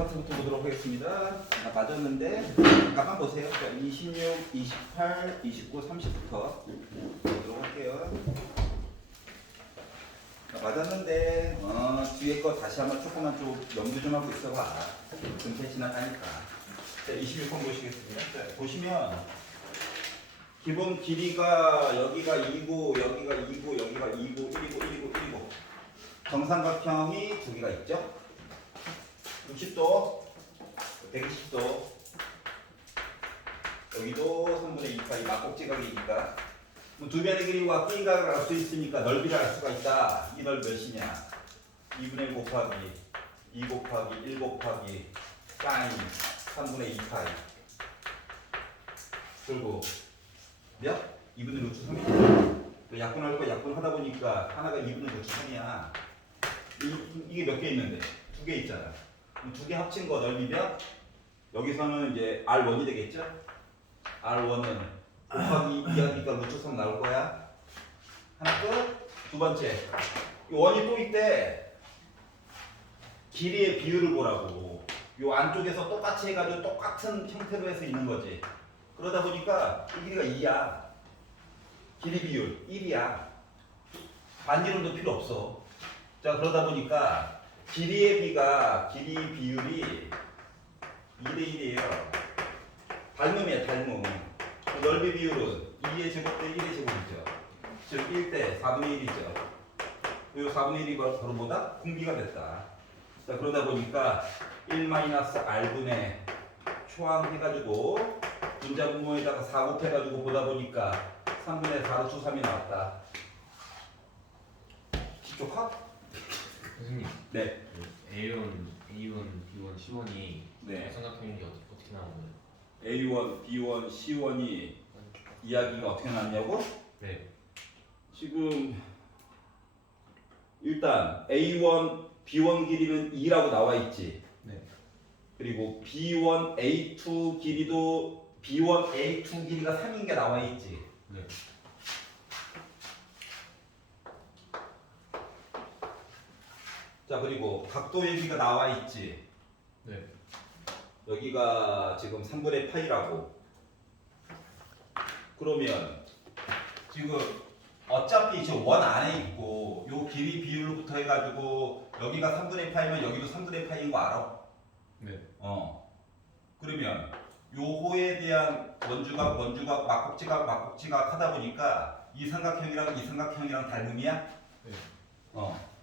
파트부터 보도록 하겠습니다. 맞았는데 잠깐만 보세요. 26, 28, 29, 30부터 보도록 할게요. 맞았는데 뒤에 거 다시 한번 조금만 좀 염두 좀 하고 있어봐. 금세 지나가니까. 자, 26번 보시겠습니다. 자, 보시면 기본 길이가 여기가 2고 여기가 2고 여기가 2고 1이고 1이고 1이고 정삼각형이 두 개가 있죠. 60도, 120도, 여기도 3분의 2파이 막곡지각이니까 두 변의 길이와 끼각을 알 수 있으니까 넓이를 알 수가 있다. 이 넓이 몇이냐? 2분의 1 곱하기 2 곱하기 1 곱하기 사인 3분의 2파이 그리고 몇? 2분의 루트 3이죠. 약분할 거 약분하다 보니까 하나가 2분의 루트 3이야. 이게 몇 개 있는데? 두 개 있잖아. 두 개 합친 거 넓이 몇? 여기서는 이제 R1이 되겠죠? R1은 곱하기 2하니까 루트 3 나올 거야. 하나 끝. 두 번째. 이 원이 또 있대. 길이의 비율을 보라고. 요 안쪽에서 똑같이 해가지고 똑같은 형태로 해서 있는 거지. 그러다 보니까 이 길이가 2야. 길이 비율 1이야. 반지름도 필요 없어. 자, 그러다 보니까 길이의 길이 비율이 2대1이에요. 닮음이야, 닮음. 넓이 비율은 2의 제곱 대 1의 제곱이죠. 즉 1대 4분의 1이죠. 그리고 4분의 1이 바로 뭐다? 공비가 됐다. 자, 그러다 보니까 1-R분의 초항 해가지고 분자 분모에다가 4 곱해가지고 보다 보니까 3분의 4 루트 3이 나왔다. 기초화? 선생님. 네. A1, B1, C1이 네. 삼각형인데 어떻게 나온 거예요? A1, B1, C1이 이야기가 어떻게 나왔냐고? 네. 지금 일단 A1, B1 길이는 2라고 나와 있지. 네. 그리고 B1, A2 길이도 B1, A2 길이가 3인 게 나와 있지. 네. 자, 그리고 각도 얘기가 나와 있지. 네. 여기가 지금 3분의 파이라고. 그러면 지금 어차피 저 원 안에 있고 요 길이 비율부터 해가지고 여기가 3분의 파이면 여기도 3분의 파이인 거 알아? 네. 그러면 요 호에 대한 원주각 막곡지각 하다 보니까 이 삼각형이랑 닮음이야? 네.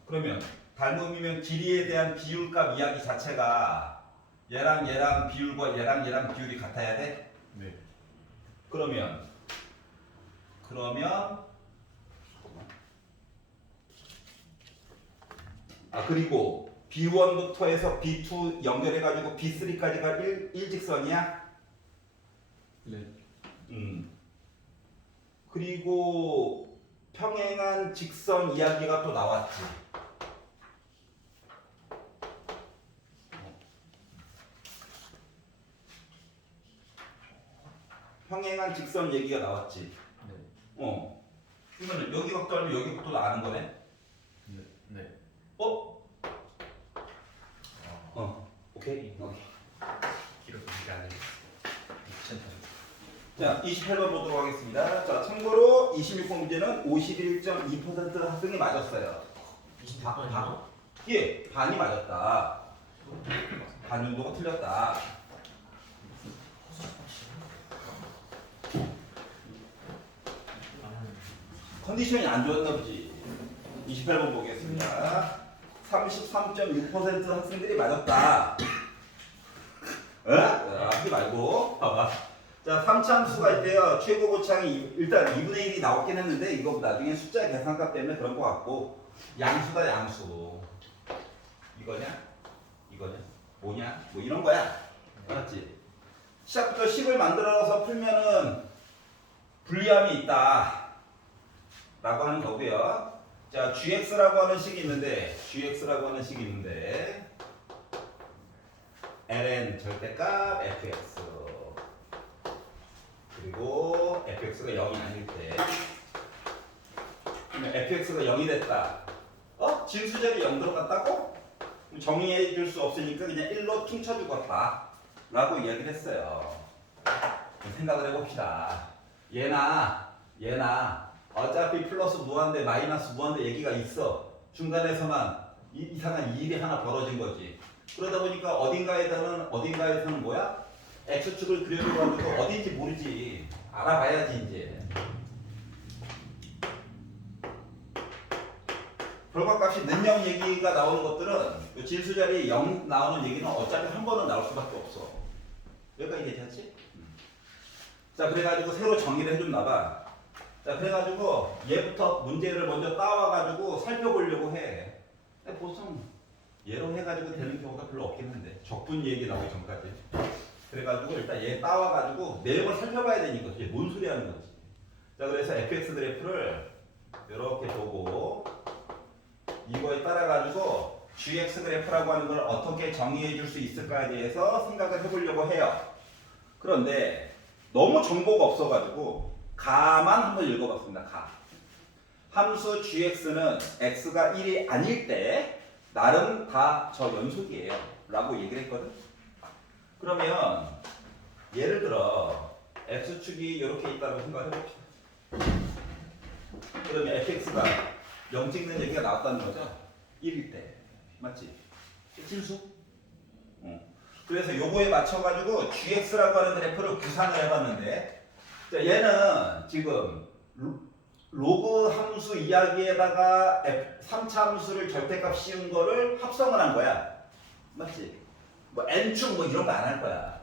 그러면 닮음이면 길이에 대한 비율값 이야기 자체가 얘랑 비율과 얘랑 비율이 같아야 돼? 네. 그러면 그리고 B1부터 해서 B2 연결해가지고 B3까지가 일직선이야? 네. 그리고 평행한 직선 이야기가 또 나왔지. 평행한 직선 얘기가 나왔지. 네. 그러면 여기 각도 알면 여기 각도 아는 거네. 네. 네. 오케이. 기록 문제 안 해요. 자, 28번 보도록 하겠습니다. 자, 참고로 26번 문제는 51.2% 학생이 맞았어요. 28번이요? 예, 반이 맞았다. 반 정도가 틀렸다. 컨디션이 안 좋았나 보지. 28번 보겠습니다. 33.6% 학생들이 맞았다. 하지 말고 봐봐. 자, 3차함수가 있대요. 최고 고창이 일단 2분의 1이 나왔긴 했는데 이거 나중에 숫자 계산값 때문에 그런 것 같고 양수다 양수. 이거냐? 뭐냐? 뭐 이런 거야. 알았지? 시작부터 식을 만들어서 풀면은 불리함이 있다 라고 하는 거고요. 자, gx라고 하는 식이 있는데 ln 절대값 fx 그리고 fx가 0이 아닐 때 그러면 fx가 0이 됐다. 진수절이 0 들어갔다고? 정의해 줄 수 없으니까 그냥 1로 퉁 쳐주고 봐 라고 이야기를 했어요. 생각을 해봅시다. 얘나 어차피 플러스 무한대 마이너스 무한대 얘기가 있어. 중간에서만 이상한 일이 하나 벌어진 거지. 그러다 보니까 어딘가에서는 뭐야? X축을 그려줘가지고 어딘지 모르지. 알아봐야지 이제. 결과값이 능력 얘기가 나오는 것들은 진수 자리에 0 나오는 얘기는 어차피 한 번은 나올 수밖에 없어. 여기까지 괜찮지? 자, 그래가지고 새로 정의를 해줬나 봐. 자, 그래가지고 얘부터 문제를 먼저 따와가지고 살펴보려고 해. 보통 얘로 해가지고 되는 경우가 별로 없긴 한데 적분 얘기 나오기 전까지. 그래가지고 일단 얘 따와가지고 내용을 살펴봐야 되니까 이게 뭔 소리 하는 거지. 자, 그래서 fx 그래프를 이렇게 보고 이거에 따라가지고 gx 그래프라고 하는 걸 어떻게 정의해 줄 수 있을까에 대해서 생각을 해보려고 해요. 그런데 너무 정보가 없어가지고 가만 한번 읽어봤습니다. 가. 함수 gx는 x가 1이 아닐 때 나름 다 저 연속이에요 라고 얘기를 했거든. 그러면 예를 들어 x축이 이렇게 있다고 생각해봅시다. 그러면 fx가 0 찍는 얘기가 나왔다는 거죠. 1일 때 맞지? 진수? 그래서 요거에 맞춰가지고 gx라고 하는 그래프를 구상을 해봤는데, 자, 얘는 지금 로그 함수 이야기에다가 3차 함수를 절대값 씌운 거를 합성을 한 거야. 맞지? 뭐 n축 뭐 이런 거 안 할 거야.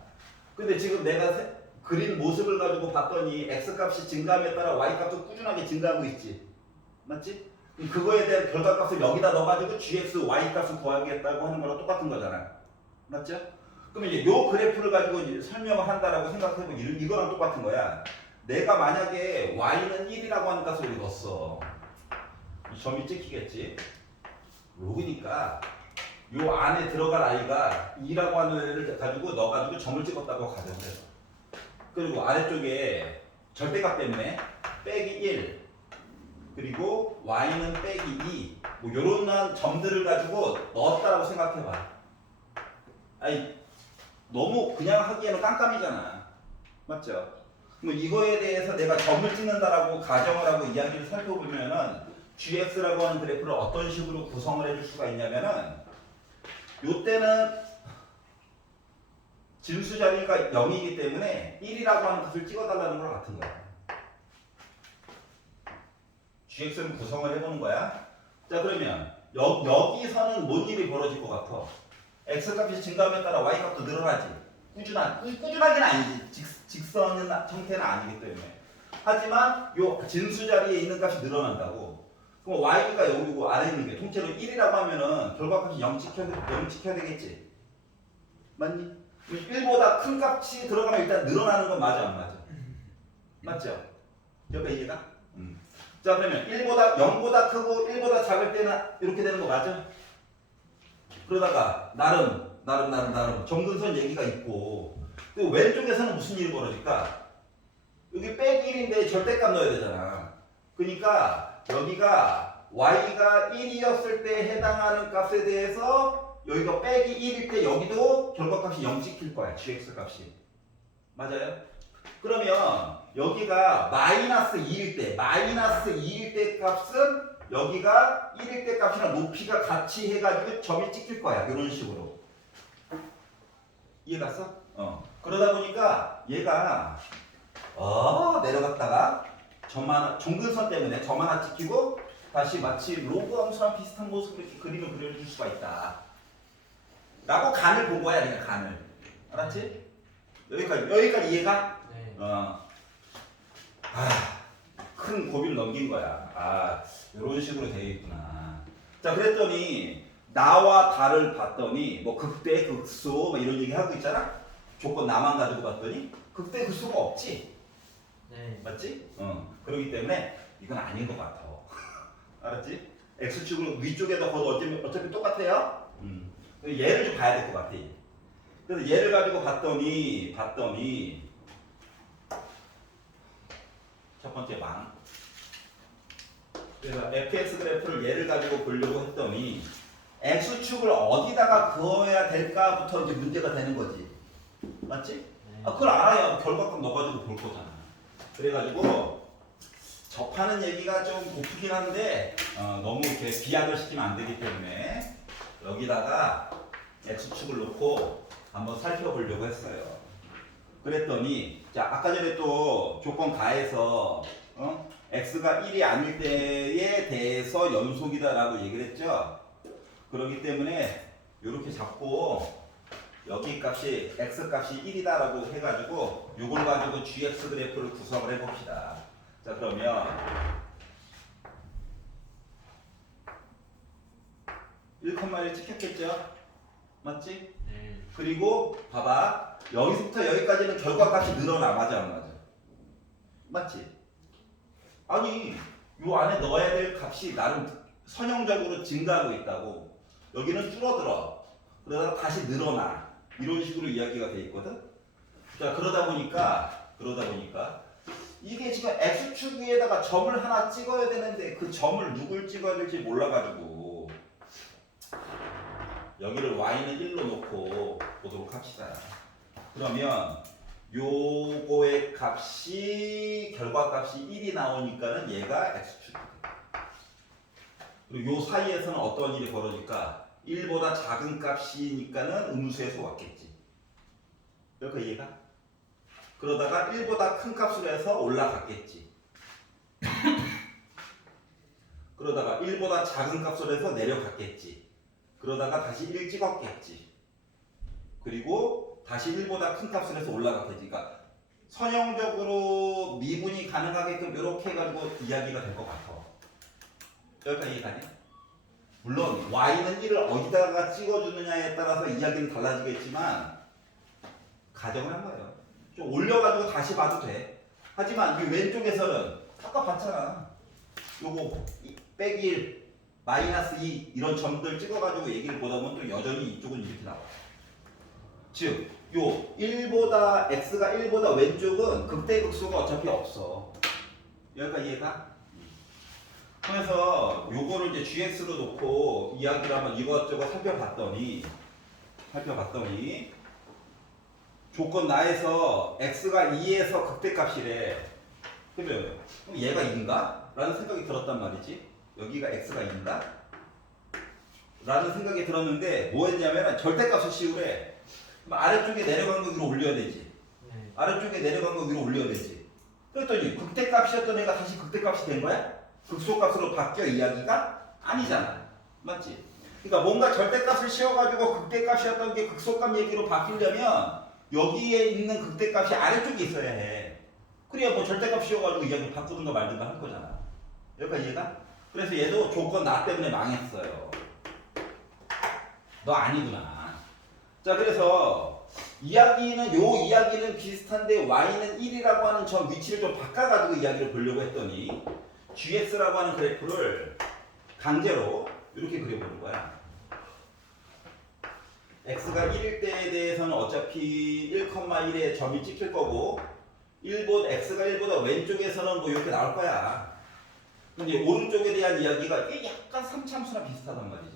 근데 지금 내가 그린 모습을 가지고 봤더니 x값이 증가함에 따라 y값도 꾸준하게 증가하고 있지. 맞지? 그거에 대한 결과값을 여기다 넣어가지고 gx, y값을 구하겠다고 하는 거랑 똑같은 거잖아. 맞죠? 그럼 이제 요 그래프를 가지고 이제 설명을 한다라고 생각해보면 이거랑 똑같은 거야. 내가 만약에 y는 1이라고 하는 값을 여기 넣었어. 이 점이 찍히겠지? 로그니까 요 안에 들어갈 i가 2라고 하는 애를 가지고 넣어가지고 점을 찍었다고 가정을 해요. 그리고 아래쪽에 절대값 때문에 빼기 1 그리고 y는 빼기 2 뭐 요런 점들을 가지고 넣었다라고 생각해봐. 아니 너무 그냥 하기에는 깜깜이잖아. 맞죠? 그럼 이거에 대해서 내가 점을 찍는다라고 가정을 하고 이야기를 살펴보면은 gx라고 하는 그래프를 어떤 식으로 구성을 해줄 수가 있냐면은 요때는 진수 자리가 0이기 때문에 1이라고 하는 값을 찍어달라는 걸 같은 거야. gx를 구성을 해보는 거야. 자, 그러면 여기서는 뭔 일이 벌어질 것 같아? x값이 증가함에 따라 y값도 늘어나지. 꾸준하게는 아니지. 직선은 형태는 아니기 때문에. 하지만 요 진수 자리에 있는 값이 늘어난다고. 그럼 y가 여기고 아래에 있는 게 통째로 1이라고 하면은 결과값이 0 찍혀야 되겠지. 맞니? 1보다 큰 값이 들어가면 일단 늘어나는 건 맞아 안 맞아? 맞죠? 옆에 이해가? 자, 그러면 0보다 크고 1보다 작을 때는 이렇게 되는 거 맞아? 그러다가 나름 점근선 얘기가 있고, 또 왼쪽에서는 무슨 일이 벌어질까? 여기 빼기 1인데 절대값 넣어야 되잖아. 그러니까 여기가 y가 1이었을 때 해당하는 값에 대해서 여기가 빼기 1일 때 여기도 결과값이 0 찍힐 거야. gx 값이. 맞아요? 그러면 여기가 마이너스 2일 때 값은 여기가 1일 때 값이랑 높이가 같이 해가지고 점이 찍힐 거야. 이런 식으로. 이해 갔어? 그러다 보니까 얘가 내려갔다가 종근선 때문에 점 하나 찍히고 다시 마치 로그 함수랑 비슷한 모습으로 이렇게 그림을 그려줄 수가 있다. 라고 간을 본 거야, 내가 간을. 알았지? 여기까지 이해가? 네. 큰 고비를 넘긴 거야. 이런 식으로 되어 있구나. 자, 그랬더니 나와 다를 봤더니 뭐 극대, 극소 뭐 이런 얘기 하고 있잖아. 조건 나만 가지고 봤더니 극대, 극소가 없지. 네. 맞지? 그렇기 때문에 이건 아닌 것 같아. 알았지? x축으로 위쪽에다 걷어 어차피 똑같아요. 얘를 좀 봐야 될 것 같아. 그래서 얘를 가지고 봤더니 첫 번째 방. 그래서 fx 그래프를 얘를 가지고 보려고 했더니 x축을 어디다가 그어야 될까부터 이제 문제가 되는 거지. 맞지? 아, 그걸 알아야 결과값 넣어가지고 볼 거잖아. 그래가지고 접하는 얘기가 좀 고프긴 한데 너무 이렇게 비약을 시키면 안 되기 때문에 여기다가 x축을 놓고 한번 살펴보려고 했어요. 그랬더니 자 아까 전에 또 조건 가에서 x가 1이 아닐 때에 대해서 연속이다라고 얘기를 했죠. 그렇기 때문에 이렇게 잡고 여기 값이 x 값이 1이다라고 해가지고 이걸 가지고 gx 그래프를 구성을 해봅시다. 자 그러면 1,1 찍혔겠죠? 맞지? 네. 그리고 봐봐 여기서부터 여기까지는 결과값이 늘어나. 맞아 안 맞아? 맞지? 아니 요 안에 넣어야 될 값이 나름 선형적으로 증가하고 있다고. 여기는 줄어들어. 그러다가 다시 늘어나. 이런 식으로 이야기가 돼 있거든. 자 그러다 보니까 이게 지금 x축 위에다가 점을 하나 찍어야 되는데 그 점을 누굴 찍어야 될지 몰라가지고 여기를 y는 1로 놓고 보도록 합시다. 그러면 요거의 값이 결과값이 1이 나오니까는 얘가 x축이다. 그리고 요 사이에서는 어떤 일이 벌어질까? 1보다 작은 값이니까는 음수에서 왔겠지. 여기까 이해가? 그러다가 1보다 큰 값으로 해서 올라갔겠지. 그러다가 1보다 작은 값으로 해서 내려갔겠지. 그러다가 다시 1 찍었겠지. 그리고 다시 1보다 큰 값으로 해서 올라갔겠지. 그러니까 선형적으로 미분이 가능하게끔 이렇게 해가지고 이야기가 될 것 같아. 여기까지 이해가냐? 물론 y는 1을 어디다가 찍어주느냐에 따라서 이야기는 달라지겠지만 가정을 한 거예요. 좀 올려가지고 다시 봐도 돼. 하지만 이 왼쪽에서는 아까 봤잖아. 요거 빼기 1, 마이너스 2 이런 점들 찍어가지고 얘기를 보다 보면 또 여전히 이쪽은 이렇게 나와. 즉, 요 1보다 x가 1보다 왼쪽은 극대극소가 어차피 없어. 여기까지 이해가? 그래서 요거를 이제 gx로 놓고 이야기를 한번 이것저것 살펴봤더니 조건 나에서 x가 2에서 극대값이래. 그러면 얘가 2인가? 라는 생각이 들었단 말이지. 여기가 x가 2인가? 라는 생각이 들었는데 뭐 했냐면 절대값을 씌우래. 그럼 아래쪽에 내려간 거 위로 올려야 되지. 네. 아래쪽에 내려간 거 위로 올려야 되지. 그랬더니 극대값이었던 애가 다시 극대값이 된 거야? 극소값으로 바뀌어 이야기가? 아니잖아. 맞지? 그러니까 뭔가 절대값을 씌워가지고 극대값이었던 게 극소값 얘기로 바뀌려면 여기에 있는 극대값이 아래쪽에 있어야 해. 그래야 뭐 절대값 씌워가지고 이야기를 바꾸든가 말든가 할 거잖아. 여기까지 이해가? 그래서 얘도 조건 나 때문에 망했어요. 너 아니구나. 자 그래서 요 이야기는 비슷한데 y는 1이라고 하는 저 위치를 좀 바꿔가지고 이야기를 보려고 했더니 gx라고 하는 그래프를 강제로 이렇게 그려보는 거야. x가 1일 때에 대해서는 어차피 1,1에 점이 찍힐 거고 x가 1보다 왼쪽에서는 뭐 이렇게 나올 거야. 근데 오른쪽에 대한 이야기가 이게 약간 삼참수랑 비슷하단 말이지.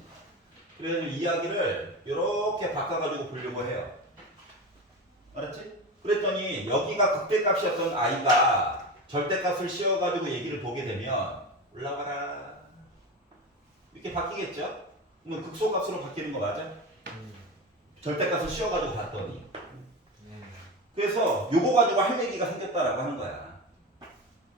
그래서 이야기를 이렇게 바꿔가지고 보려고 해요. 알았지? 그랬더니 여기가 극대값이었던 i가 절대값을 씌워가지고 얘기를 보게 되면 올라가라 이렇게 바뀌겠죠? 그럼 극소값으로 바뀌는 거 맞아? 절대값을 씌워가지고 봤더니 그래서 요거 가지고 할 얘기가 생겼다라고 하는 거야.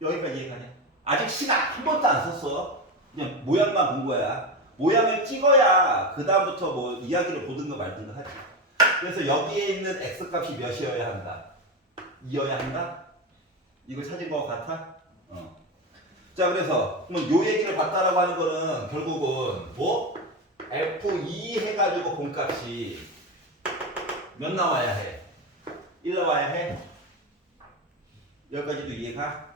여기까지 이해가냐? 아직 시간 한 번도 안 썼어. 그냥 모양만 본 거야. 모양을 찍어야 그 다음부터 뭐 이야기를 보든가 말든가 하지. 그래서 여기에 있는 x값이 몇이어야 한다? 2여야 한다? 이걸 찾은 것 같아? 자 그래서 그러면 요 얘기를 봤다라고 하는 거는 결국은 뭐? F2 해가지고 공값이 몇 나와야 해? 1 나와야 해? 여기까지도 이해가?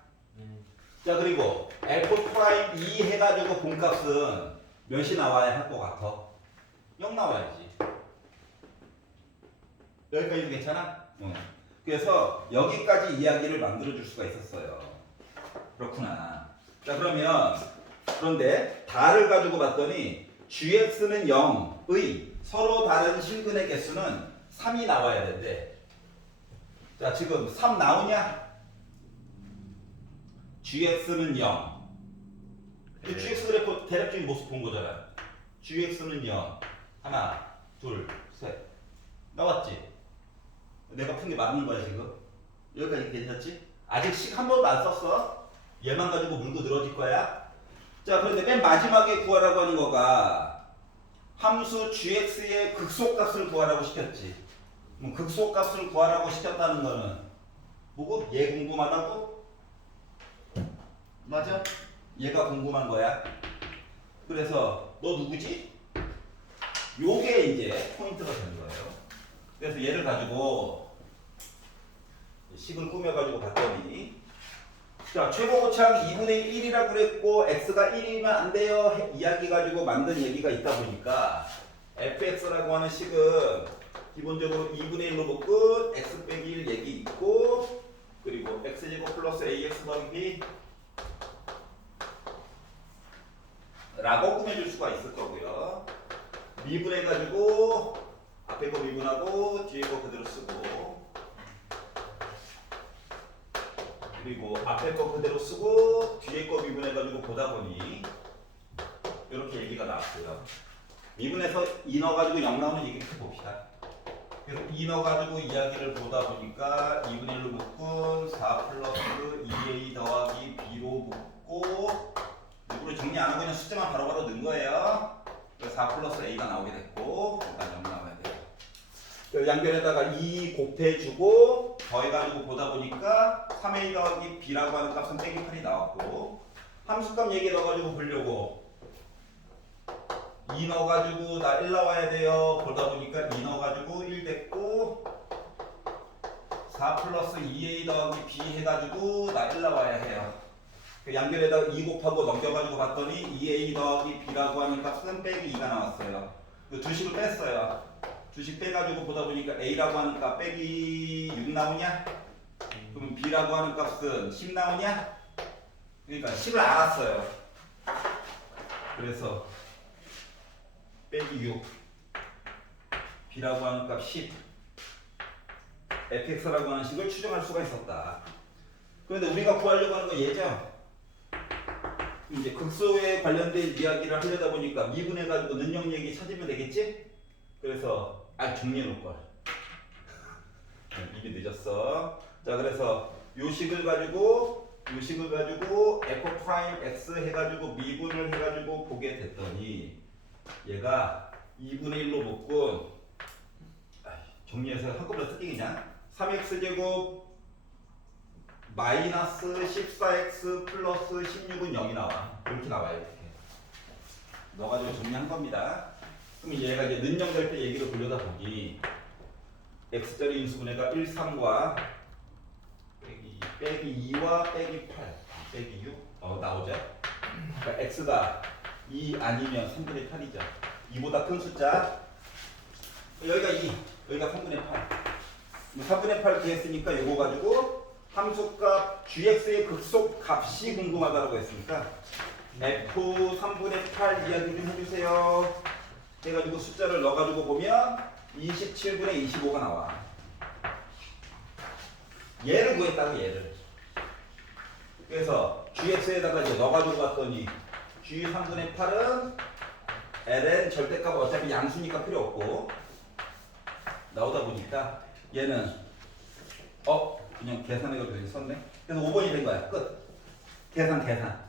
자 그리고 F'2 해가지고 공값은 몇이 나와야 할 것 같아? 0 나와야지. 여기까지도 괜찮아? 그래서 여기까지 이야기를 만들어줄 수가 있었어요. 그렇구나. 자 그러면 그런데 다를 가지고 봤더니 gx는 0의 서로 다른 실근의 개수는 3이 나와야 된대. 자, 지금 3 나오냐? gx는 0. 네. gx 그래프 대략적인 모습 본 거잖아. gx는 0. 하나, 둘, 셋. 나왔지? 내가 푼 게 맞는 거야, 지금. 여기까지 괜찮지? 아직 식 한 번도 안 썼어. 얘만 가지고 물고 늘어질 거야. 자, 그런데 맨 마지막에 구하라고 하는 거가 함수 gx의 극소값을 구하라고 시켰지. 그럼 극소값을 구하라고 시켰다는 거는 뭐고? 얘 궁금하다고? 맞아? 얘가 궁금한 거야. 그래서 너 누구지? 요게 이제 포인트가 되는 거예요. 그래서 얘를 가지고 식을 꾸며가지고 봤더니 자, 최고고창 2분의 1이라고 그랬고 x가 1이면 안 돼요 이야기 가지고 만든 얘기가 있다 보니까 fx라고 하는 식은 기본적으로 2분의 1로 묶은 x 빼기 1 얘기 있고 그리고 x제곱 플러스 ax 더하기 b 라고 꾸며줄 수가 있을 거고요. 미분해가지고 앞에 거 미분하고 뒤에 거 그대로 쓰고 그리고 앞에 거 그대로 쓰고 뒤에 거 미분해가지고 보다 보니 이렇게 얘기가 나왔고요. 미분해서 2 넣어가지고 0 나오는 얘기를 해봅시다. 그래서 2 넣어가지고 이야기를 보다 보니까 2분의 1로 묶은 4 플러스 2a 더하기 b로 묶고 일부러 정리 안 하고 그냥 숫자만 바로바로 넣은 거예요. 4 플러스 a가 나오게 됐고 여기까지 0 나와야 돼요. 양변에다가 2 곱해주고 더해가지고 보다 보니까 3a 더하기 b라고 하는 값은 빼기 8이 나왔고 함수값 얘기 넣어가지고 보려고 2 넣어가지고 나 1 나와야 돼요. 보다 보니까 2 넣어가지고 1 됐고 4 플러스 2a 더하기 b 해가지고 나 1 나와야 해요. 양변에다가 2 곱하고 넘겨가지고 봤더니 2a 더하기 b라고 하는 값은 빼기 2가 나왔어요. 주식을 뺐어요. 주식 빼가지고 보다 보니까 a라고 하는 값 빼기 6 나오냐? 그러면 b라고 하는 값은 10 나오냐? 그러니까 10을 알았어요. 그래서 빼기 6 b라고 하는 값 10 fx라고 하는 식을 추정할 수가 있었다. 그런데 우리가 구하려고 하는 건 얘죠. 이제 극소에 관련된 이야기를 하려다 보니까 미분해가지고 능력 얘기 찾으면 되겠지? 그래서 정리해 놓을 걸. 이미 늦었어. 자, 그래서 요 식을 가지고 f 프라임 x 해가지고 미분을 해가지고 보게 됐더니 얘가 2분의 1로 묶은 정리해서 한꺼번에 쓰기 그냥 3x 제곱 마이너스 14x 플러스 16은 0이 나와. 이렇게 나와요. 이렇게. 넣어가지고 정리한 겁니다. 그럼 얘가 이제 능력될 때 얘기를 돌려다 보기 x짜리 인수분해가 1, 3과 빼기 2와 빼기 8 빼기 6 나오죠? 그러니까 x가 2 아니면 3분의 8이죠. 2보다 큰 숫자 여기가 2 여기가 3분의 8 3분의 8 구했으니까 요거 가지고 함수값 gx의 극속 값이 궁금하다고 했으니까 f 3분의 8 이야기 좀 해주세요 해가지고 숫자를 넣어가지고 보면 27분의 25가 나와. 얘를 구했다고 얘를. 그래서 gx에다가 이제 넣어가지고 봤더니 g 3분의 8은 ln 절대값 어차피 양수니까 필요 없고 나오다 보니까 얘는 그냥 계산해가지고 여기 썼네. 그래서 5번이 된 거야. 끝. 계산.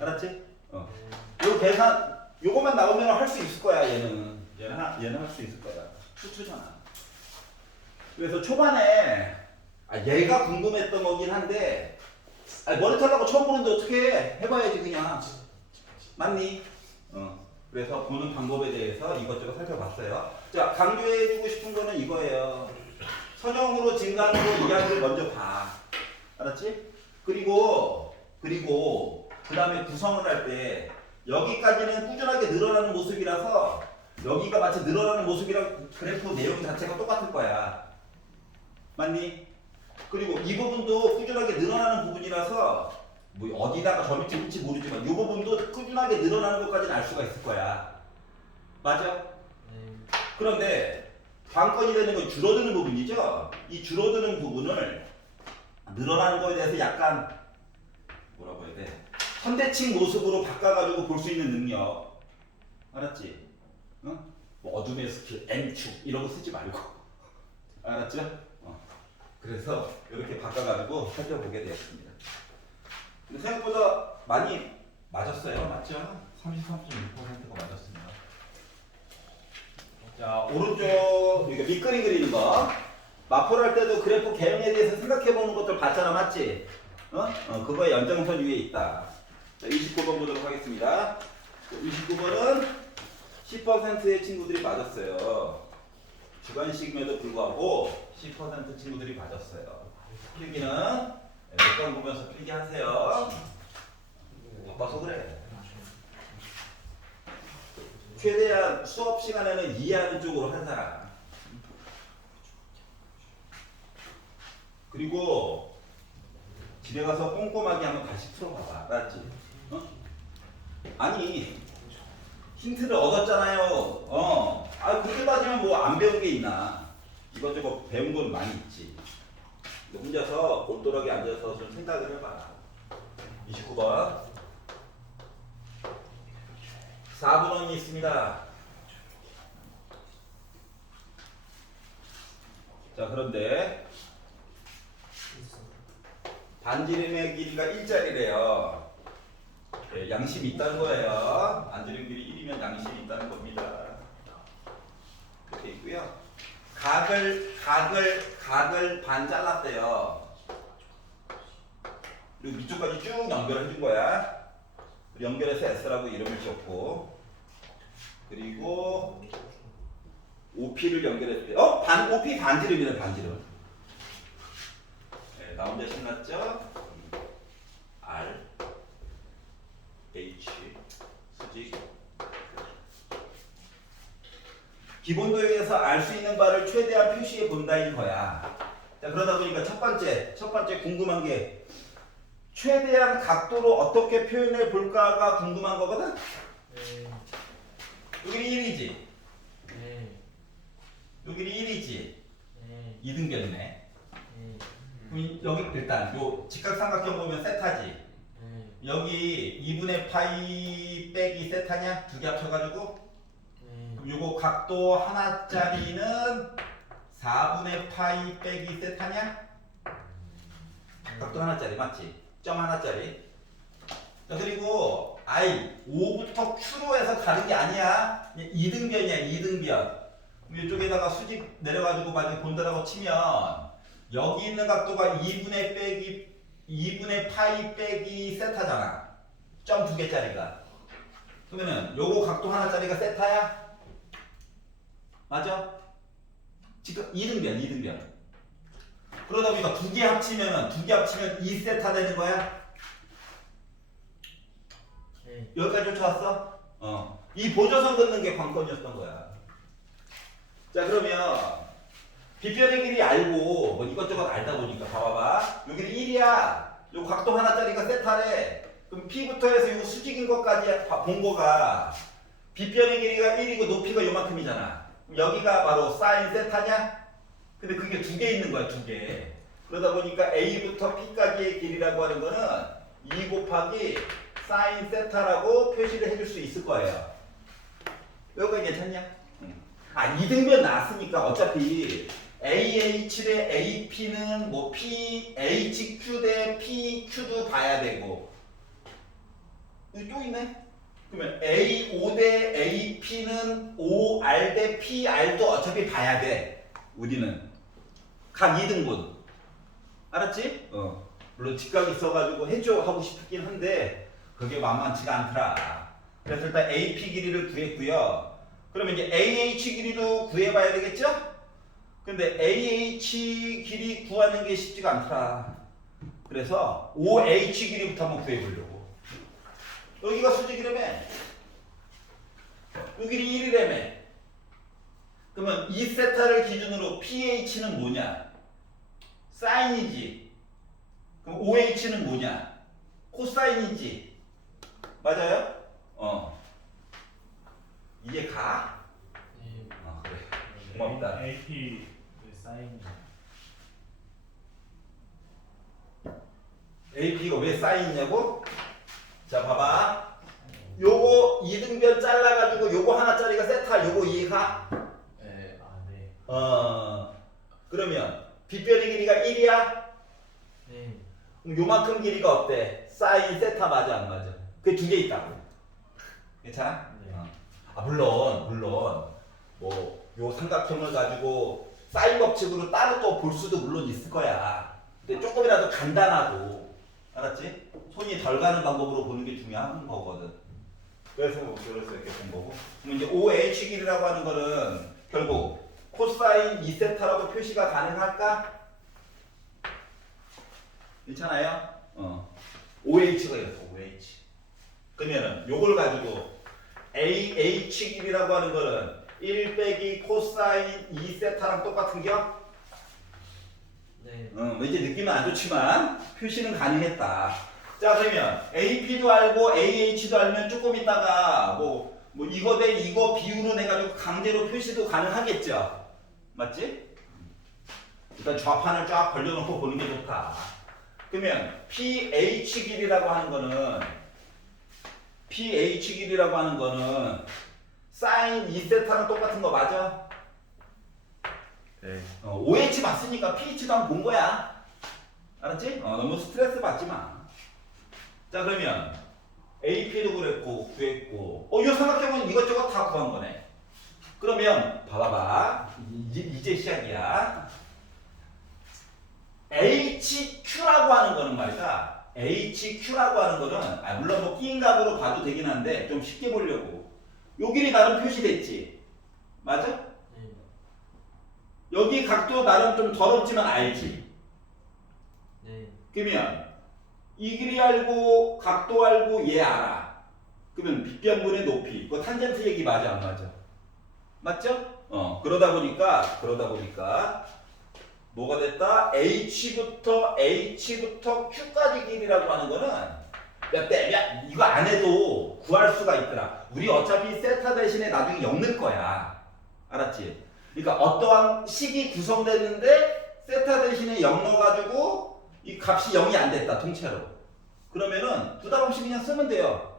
알았지? 요 계산 요것만 나오면 할 수 있을 거야. 얘는 할 수 있을 거야. 추추잖아. 그래서 초반에 얘가 궁금했던 거긴 한데 머리 털라고 처음 보는데 어떻게 해봐야지 그냥. 맞니? 그래서 보는 방법에 대해서 이것저것 살펴봤어요. 자, 강조해주고 싶은 거는 이거예요. 선형으로 증가하는 이야기를 먼저 봐. 알았지? 그리고 그 다음에 구성을 할 때 여기까지는 꾸준하게 늘어나는 모습이라서 여기가 마치 늘어나는 모습이랑 그래프 내용 자체가 똑같을 거야. 맞니? 그리고 이 부분도 꾸준하게 늘어나는 부분이라서 뭐 어디다가 점이 찍을지 모르지만 이 부분도 꾸준하게 늘어나는 것까지는 알 수가 있을 거야. 맞아? 네. 그런데 관건이 되는 건 줄어드는 부분이죠. 이 줄어드는 부분을 늘어나는 거에 대해서 약간 뭐라고 해야 돼? 현대식 모습으로 바꿔가지고 볼 수 있는 능력. 알았지? 어? 뭐 어둠의 스킬, N축 이런 거 쓰지 말고. 알았죠? 그래서 이렇게 바꿔가지고 살펴보게 되었습니다. 근데 생각보다 많이 맞았어요. 맞죠? 33.6%가 맞았습니다. 자, 오른쪽 이거 밑그림 그리는 거. 마포를 할 때도 그래프 개형에 대해서 생각해보는 것들 봤잖아. 맞지? 그거의 연장선 위에 있다. 자, 29번 보도록 하겠습니다. 29번은 10%의 친구들이 맞았어요. 주관식임에도 불구하고 10% 친구들이 맞았어요. 필기는 몇 번 보면서 필기하세요. 바빠서 그래. 최대한 수업 시간에는 이해하는 쪽으로 하자. 그리고 집에 가서 꼼꼼하게 한번 다시 풀어봐봐. 알았지? 아니 힌트를 얻었잖아요. 그렇게 따지면 뭐 안 배운 게 있나? 이것저것 배운 건 많이 있지. 혼자서 골똘하게 앉아서 좀 생각을 해봐. 29번 4분원이 있습니다. 자, 그런데 반지름의 길이가 1짜리래요. 네, 양심이 있다는 거예요. 반지름 길이 1이면 양심이 있다는 겁니다. 이렇게 있고요. 각을 반 잘랐대요. 그리고 밑쪽까지 쭉 연결해 준 거야. 연결해서 S라고 이름을 지었고, 그리고 OP를 연결했대. OP 반지름이네, 반지름. 네, 나 혼자 신났죠? R, H, 수직. 기본 도형에서 알 수 있는 바를 최대한 표시해 본다인 거야. 자, 그러다 보니까 첫 번째 궁금한 게 최대한 각도로 어떻게 표현해 볼까가 궁금한 거거든? 네. 여기는 1이지. 네. 여기는 1이지. 네. 이등변이네. 네. 그럼 여기 일단 요 직각삼각형 보면 세타지. 네. 여기 2분의 파이 빼기 세타냐? 두 개 합쳐가지고. 그럼 요거 각도 하나짜리는 4분의 파이 빼기 세타냐? 각도 하나짜리 맞지? 점 하나짜리. 자, 그리고 I 5부터 Q로 해서 가는 게 아니야. 이등변이야, 이등변. 이쪽에다가 수직 내려가지고 만약에 본다라고 치면 여기 있는 각도가 2분의 파이 빼기 세타잖아. 점 두 개짜리가. 그러면은 요거 각도 하나짜리가 세타야? 맞아? 지금 이등변. 그러다 보니까 두 개 합치면 2세타 되는 거야? 네. 여기까지 쫓아왔어? 이 보조선 긋는 게 관건이었던 거야. 자, 그러면 빗변의 길이 알고 뭐 이것저것 알다 보니까 봐봐봐. 여기는 1이야. 요 각도 하나짜리가 세타래. 그럼 P부터 해서 이거 수직인 것까지 본 거가 빗변의 길이가 1이고 높이가 요만큼이잖아. 그럼 여기가 바로 사인 세타냐? 근데 그게 두 개 있는 거야, 두 개. 그러다 보니까 A부터 P까지의 길이라고 하는 거는 2 곱하기 사인 세타라고 표시를 해줄 수 있을 거예요. 여기까지 괜찮냐? 이등변 나왔으니까 어차피 AH 대 AP는 뭐 PHQ 대 PQ도 봐야 되고. 여기 또 있네? 그러면 A5 대 AP는 OR 대 PR도 어차피 봐야 돼. 우리는 각 2등분. 알았지? 물론 직각이 있어가지고 해줘 하고 싶긴 한데 그게 만만치가 않더라. 그래서 일단 AP 길이를 구했고요. 그러면 이제 AH 길이도 구해봐야 되겠죠? 근데 AH 길이 구하는 게 쉽지가 않더라. 그래서 OH 길이부터 한번 구해보려고. 여기가 수직이라며. 여기는 1이라며. 그러면 2세타를 기준으로 PH는 뭐냐? 사인이지. 그럼 OH는 뭐냐? 코사인이지. 맞아요? 이해 가? 자, 봐봐. 요거 2등변 잘라가지고 요거 하나짜리가 세타, 요거 이해가? 네. 아, 네. 그러면 빗변의 길이가 1이야? 네. 그럼 요만큼 길이가 어때? 사인 세타 맞아, 안 맞아? 그게 두 개 있다고. 괜찮아? 네. 아, 물론 뭐 요 삼각형을 가지고 사인 법칙으로 따로 또 볼 수도 물론 있을 거야. 근데 조금이라도 간단하고, 알았지? 손이 덜 가는 방법으로 보는 게 중요한 거거든. 그래서 이렇게 본 거고. 그럼 이제 OH 길이라고 하는 거는 결국 코사인 2세타라고 표시가 가능할까? 괜찮아요? OH가 이렇다, OH. 그러면은 요걸 가지고 AH 길이라고 하는 거는 1 빼기 코사인 2세타랑 똑같은 겨? 네. 이제 느낌은 안 좋지만 표시는 가능했다. 자, 그러면 AP도 알고 AH도 알면 조금 있다가 뭐 이거 대 이거 비율은 해가지고 강제로 표시도 가능하겠죠? 맞지? 일단 좌판을 쫙 벌려놓고 보는 게 좋다. 그러면 PH 길이라고 하는 거는 사인 2세타랑 똑같은 거 맞아? 네. OH 맞으니까 PH도 한번 본 거야. 알았지? 너무 스트레스 받지 마. 자, 그러면 AP도 그랬고 구했고 이 삼각형은 이것저것 다 구한 거네. 그러면 봐봐봐. 이제 시작이야. HQ라고 하는 거는 말이야. HQ라고 하는 거는 물론 뭐 끼인 각으로 봐도 되긴 한데 좀 쉽게 보려고. 요 길이 나름 표시됐지. 맞아? 네. 여기 각도 나름 좀 더럽지만 알지. 네. 그러면 이 길이 알고 각도 알고 얘 알아. 그러면 빗변분의 높이. 그거 탄젠트 얘기 맞아, 안 맞아? 맞죠? 그러다 보니까 뭐가 됐다? H부터 Q까지 길이라고 하는 거는 몇 대? 야, 이거 안 해도 구할 수가 있더라. 우리 어차피 세타 대신에 나중에 0 넣을 거야. 알았지? 그러니까 어떠한 식이 구성됐는데 세타 대신에 0 넣어가지고 이 값이 0이 안 됐다, 통째로. 그러면은 부담 없이 그냥 쓰면 돼요.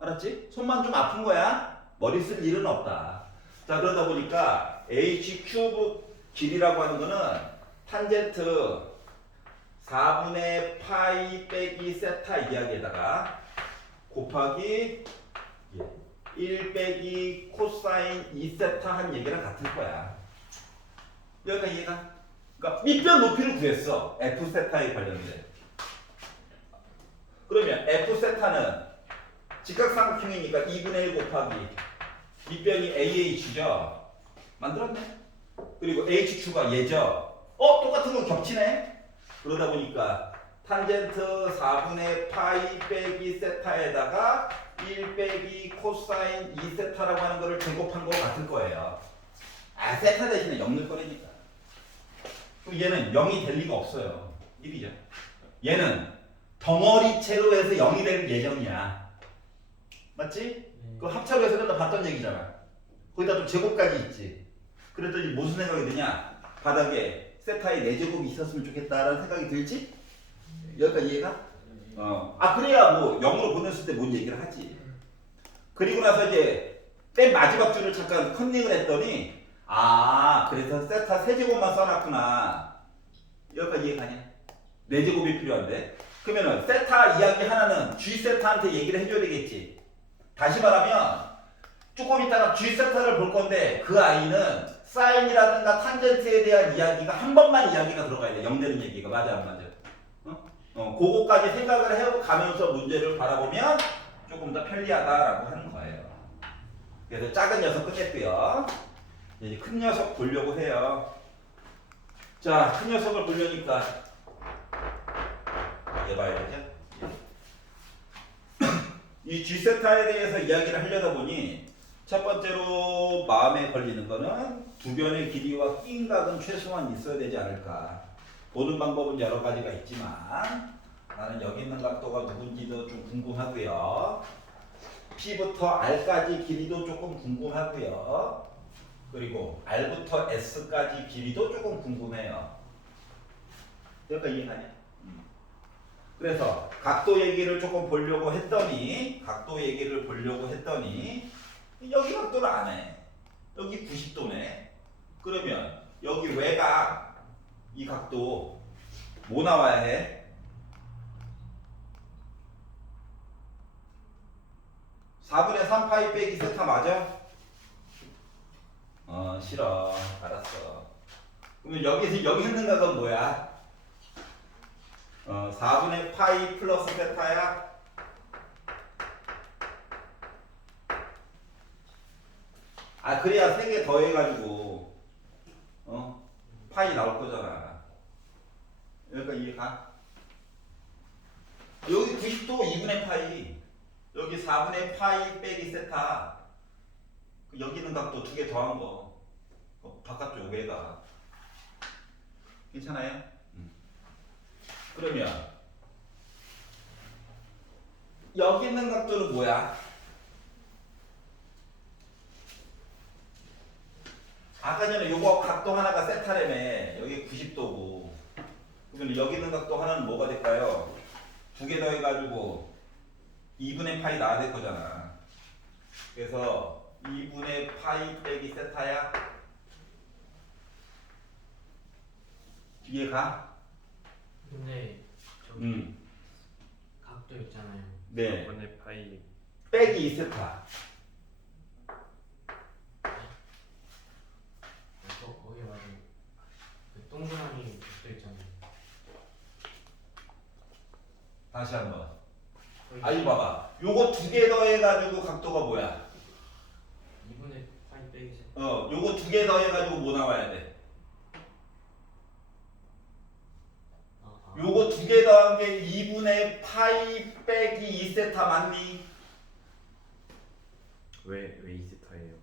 알았지? 손만 좀 아픈 거야. 머리 쓸 일은 없다. 자, 그러다 보니까 HQ 길이라고 하는 거는 탄젠트 4분의 파이 빼기 세타 이야기에다가 곱하기 1 빼기 코사인 2세타 한 얘기랑 같을 거야. 여기가 이해가? 그러니까 밑변 높이를 구했어. F 세타에 관련된. 그러면 F 세타는 직각삼각형이니까 2분의 1 곱하기 밑변이 AH죠. 만들었네. 그리고 HQ가 얘죠. 똑같은 거 겹치네. 그러다 보니까 탄젠트 4분의 파이 빼기 세타에다가 1 빼기 코사인 2세타라고 하는 거를 제곱한 거 같을 거예요. 세타 대신에 0 넣을 거니까. 그럼 얘는 0이 될 리가 없어요. 1이죠. 얘는 덩어리채로 해서 0이 될 예정이야. 맞지? 그 합차로 해서 맨날 봤던 얘기잖아. 거기다 또 제곱까지 있지. 그랬더니 무슨 생각이 드냐? 바닥에 세타의 4제곱이 있었으면 좋겠다라는 생각이 들지? 여기까지 이해가? 그래야 뭐 0으로 보냈을 때 뭔 얘기를 하지. 그리고 나서 이제 맨 마지막 줄을 잠깐 컨닝을 했더니 그래서 세타 3제곱만 써놨구나. 여기까지 이해가냐? 4제곱이 필요한데. 그러면은 세타 이야기 하나는 G 세타한테 얘기를 해줘야 되겠지. 다시 말하면 조금 있다가 G 세타를 볼 건데 그 아이는 사인이라든가 탄젠트에 대한 이야기가 한 번만 이야기가 들어가야 돼. 0 되는 얘기가 맞아 안 맞아? 그거까지 생각을 해가면서 문제를 바라보면 조금 더 편리하다라고 하는 거예요. 그래서 작은 녀석 끝냈고요. 이제 큰 녀석 보려고 해요. 자, 큰 녀석을 보려니까 얘 봐야 되죠? 이 G세타에 대해서 이야기를 하려다 보니 첫 번째로 마음에 걸리는 거는 두 변의 길이와 끼인각은 최소한 있어야 되지 않을까. 보는 방법은 여러 가지가 있지만 나는 여기 있는 각도가 누군지도 좀 궁금하고요. P부터 R까지 길이도 조금 궁금하고요. 그리고 R부터 S까지 길이도 조금 궁금해요. 여기까지 이해가냐? 그래서 각도 얘기를 조금 보려고 했더니 여기 각도를 안 해. 여기 90도네. 그러면 여기 외곽 이 각도 뭐 나와야 해? 4분의 3 파이 빼기 세타 맞아? 싫어. 알았어. 그러면 여기 있는 각은 뭐야? 4분의 파이 플러스 세타야? 그래야 3개 더해가지고 파이 나올 거잖아. 그러니까 이해가? 여기 90도 2분의 파이, 여기 4분의 파이 빼기 세타, 여기 있는 각도 2개 더한 거, 바깥쪽 외가 괜찮아요? 그러면 여기 있는 각도는 뭐야? 아까 전에 요거 각도 하나가 세타라며. 여기 90도고. 그러면 여기 있는 각도 하나는 뭐가 될까요? 2개 더해가지고 2분의 파이 나와야 될 거잖아. 그래서 2분의 파이 빼기 세타야? 이해가? 근데 저기 각도 있잖아요. 네. 4분의 파이 빼기 2세타. 거기 맞아요. 그 동그라미 각도 있잖아요. 다시 한번. 거기 이거 봐봐. 요거 2개 더해가지고 각도가 뭐야? 2분의 파이 빼기 세. 요거 2개 더해가지고 뭐 나와야 돼? 요거 2개 더한 게 2분의 파이 빼기 2세타 맞니? 왜 2세타예요?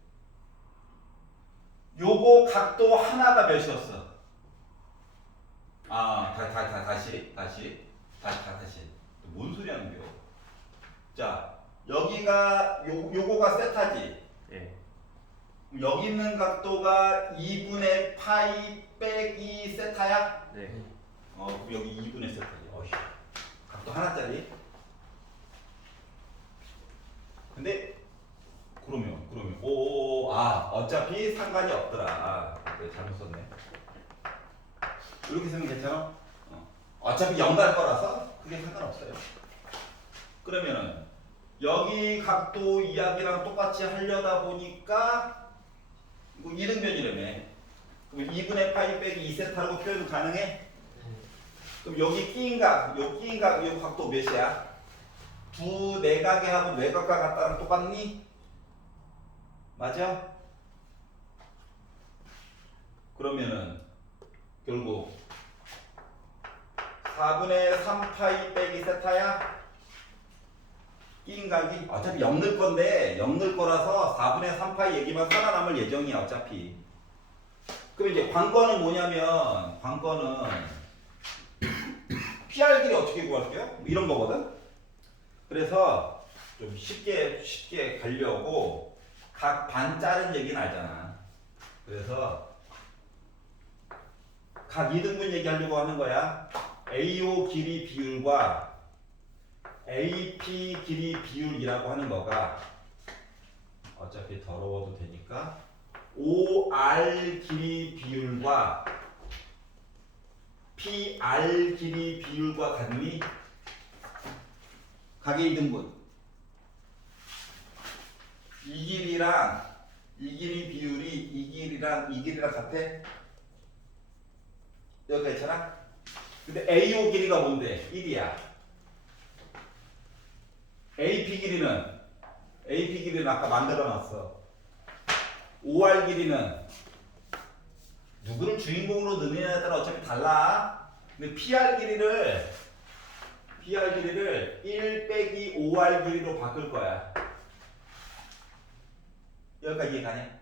요거 각도 하나가 몇이었어? 다시. 뭔 소리 하는 거야? 자, 여기가 요거가 세타지. 네. 여기 있는 각도가 2분의 파이 빼기 세타야? 네. 여기 2분의 세타지. 각도 하나짜리. 근데 그러면 어차피 상관이 없더라. 그래, 잘못 썼네. 이렇게 쓰면 괜찮아? 어차피 0 갈 거라서 그게 상관없어요. 그러면은 여기 각도 이야기랑 똑같이 하려다 보니까 이거 이등변이라며. 그럼 2분의 파이 빼기 2세타라고 표현 가능해? 그럼 여기 끼인 각, 요 각도 몇이야? 두 내각의 합은 외곽과 같다랑 똑같니? 맞아? 그러면은 결국 4분의 3 파이 빼기 세타야? 끼인 각이 어차피 0 넣을 건데 0 넣을 거라서 4분의 3 파이 얘기만 살아남을 예정이야 어차피. 그럼 이제 관건은 뭐냐면 PR 길이 어떻게 구할게요? 이런 거거든. 그래서 좀 쉽게 가려고 각 반 자른 얘기는 알잖아. 그래서 각 이등분 얘기하려고 하는 거야. AO 길이 비율과 AP 길이 비율이라고 하는 거가 어차피 더러워도 되니까 OR 길이 비율과 PR 길이 비율과 같니? 각의 이등분. 이 길이랑 이 길이 비율이 이 길이랑 같아? 여기 괜찮아? 근데 AO 길이가 뭔데? 1이야. AP 길이는 아까 만들어놨어. OR 길이는 누구를 주인공으로 넣느냐에 따라 어차피 달라. 근데 PR 길이를 1 빼기 OR 길이로 바꿀 거야. 여기까지 이해가냐?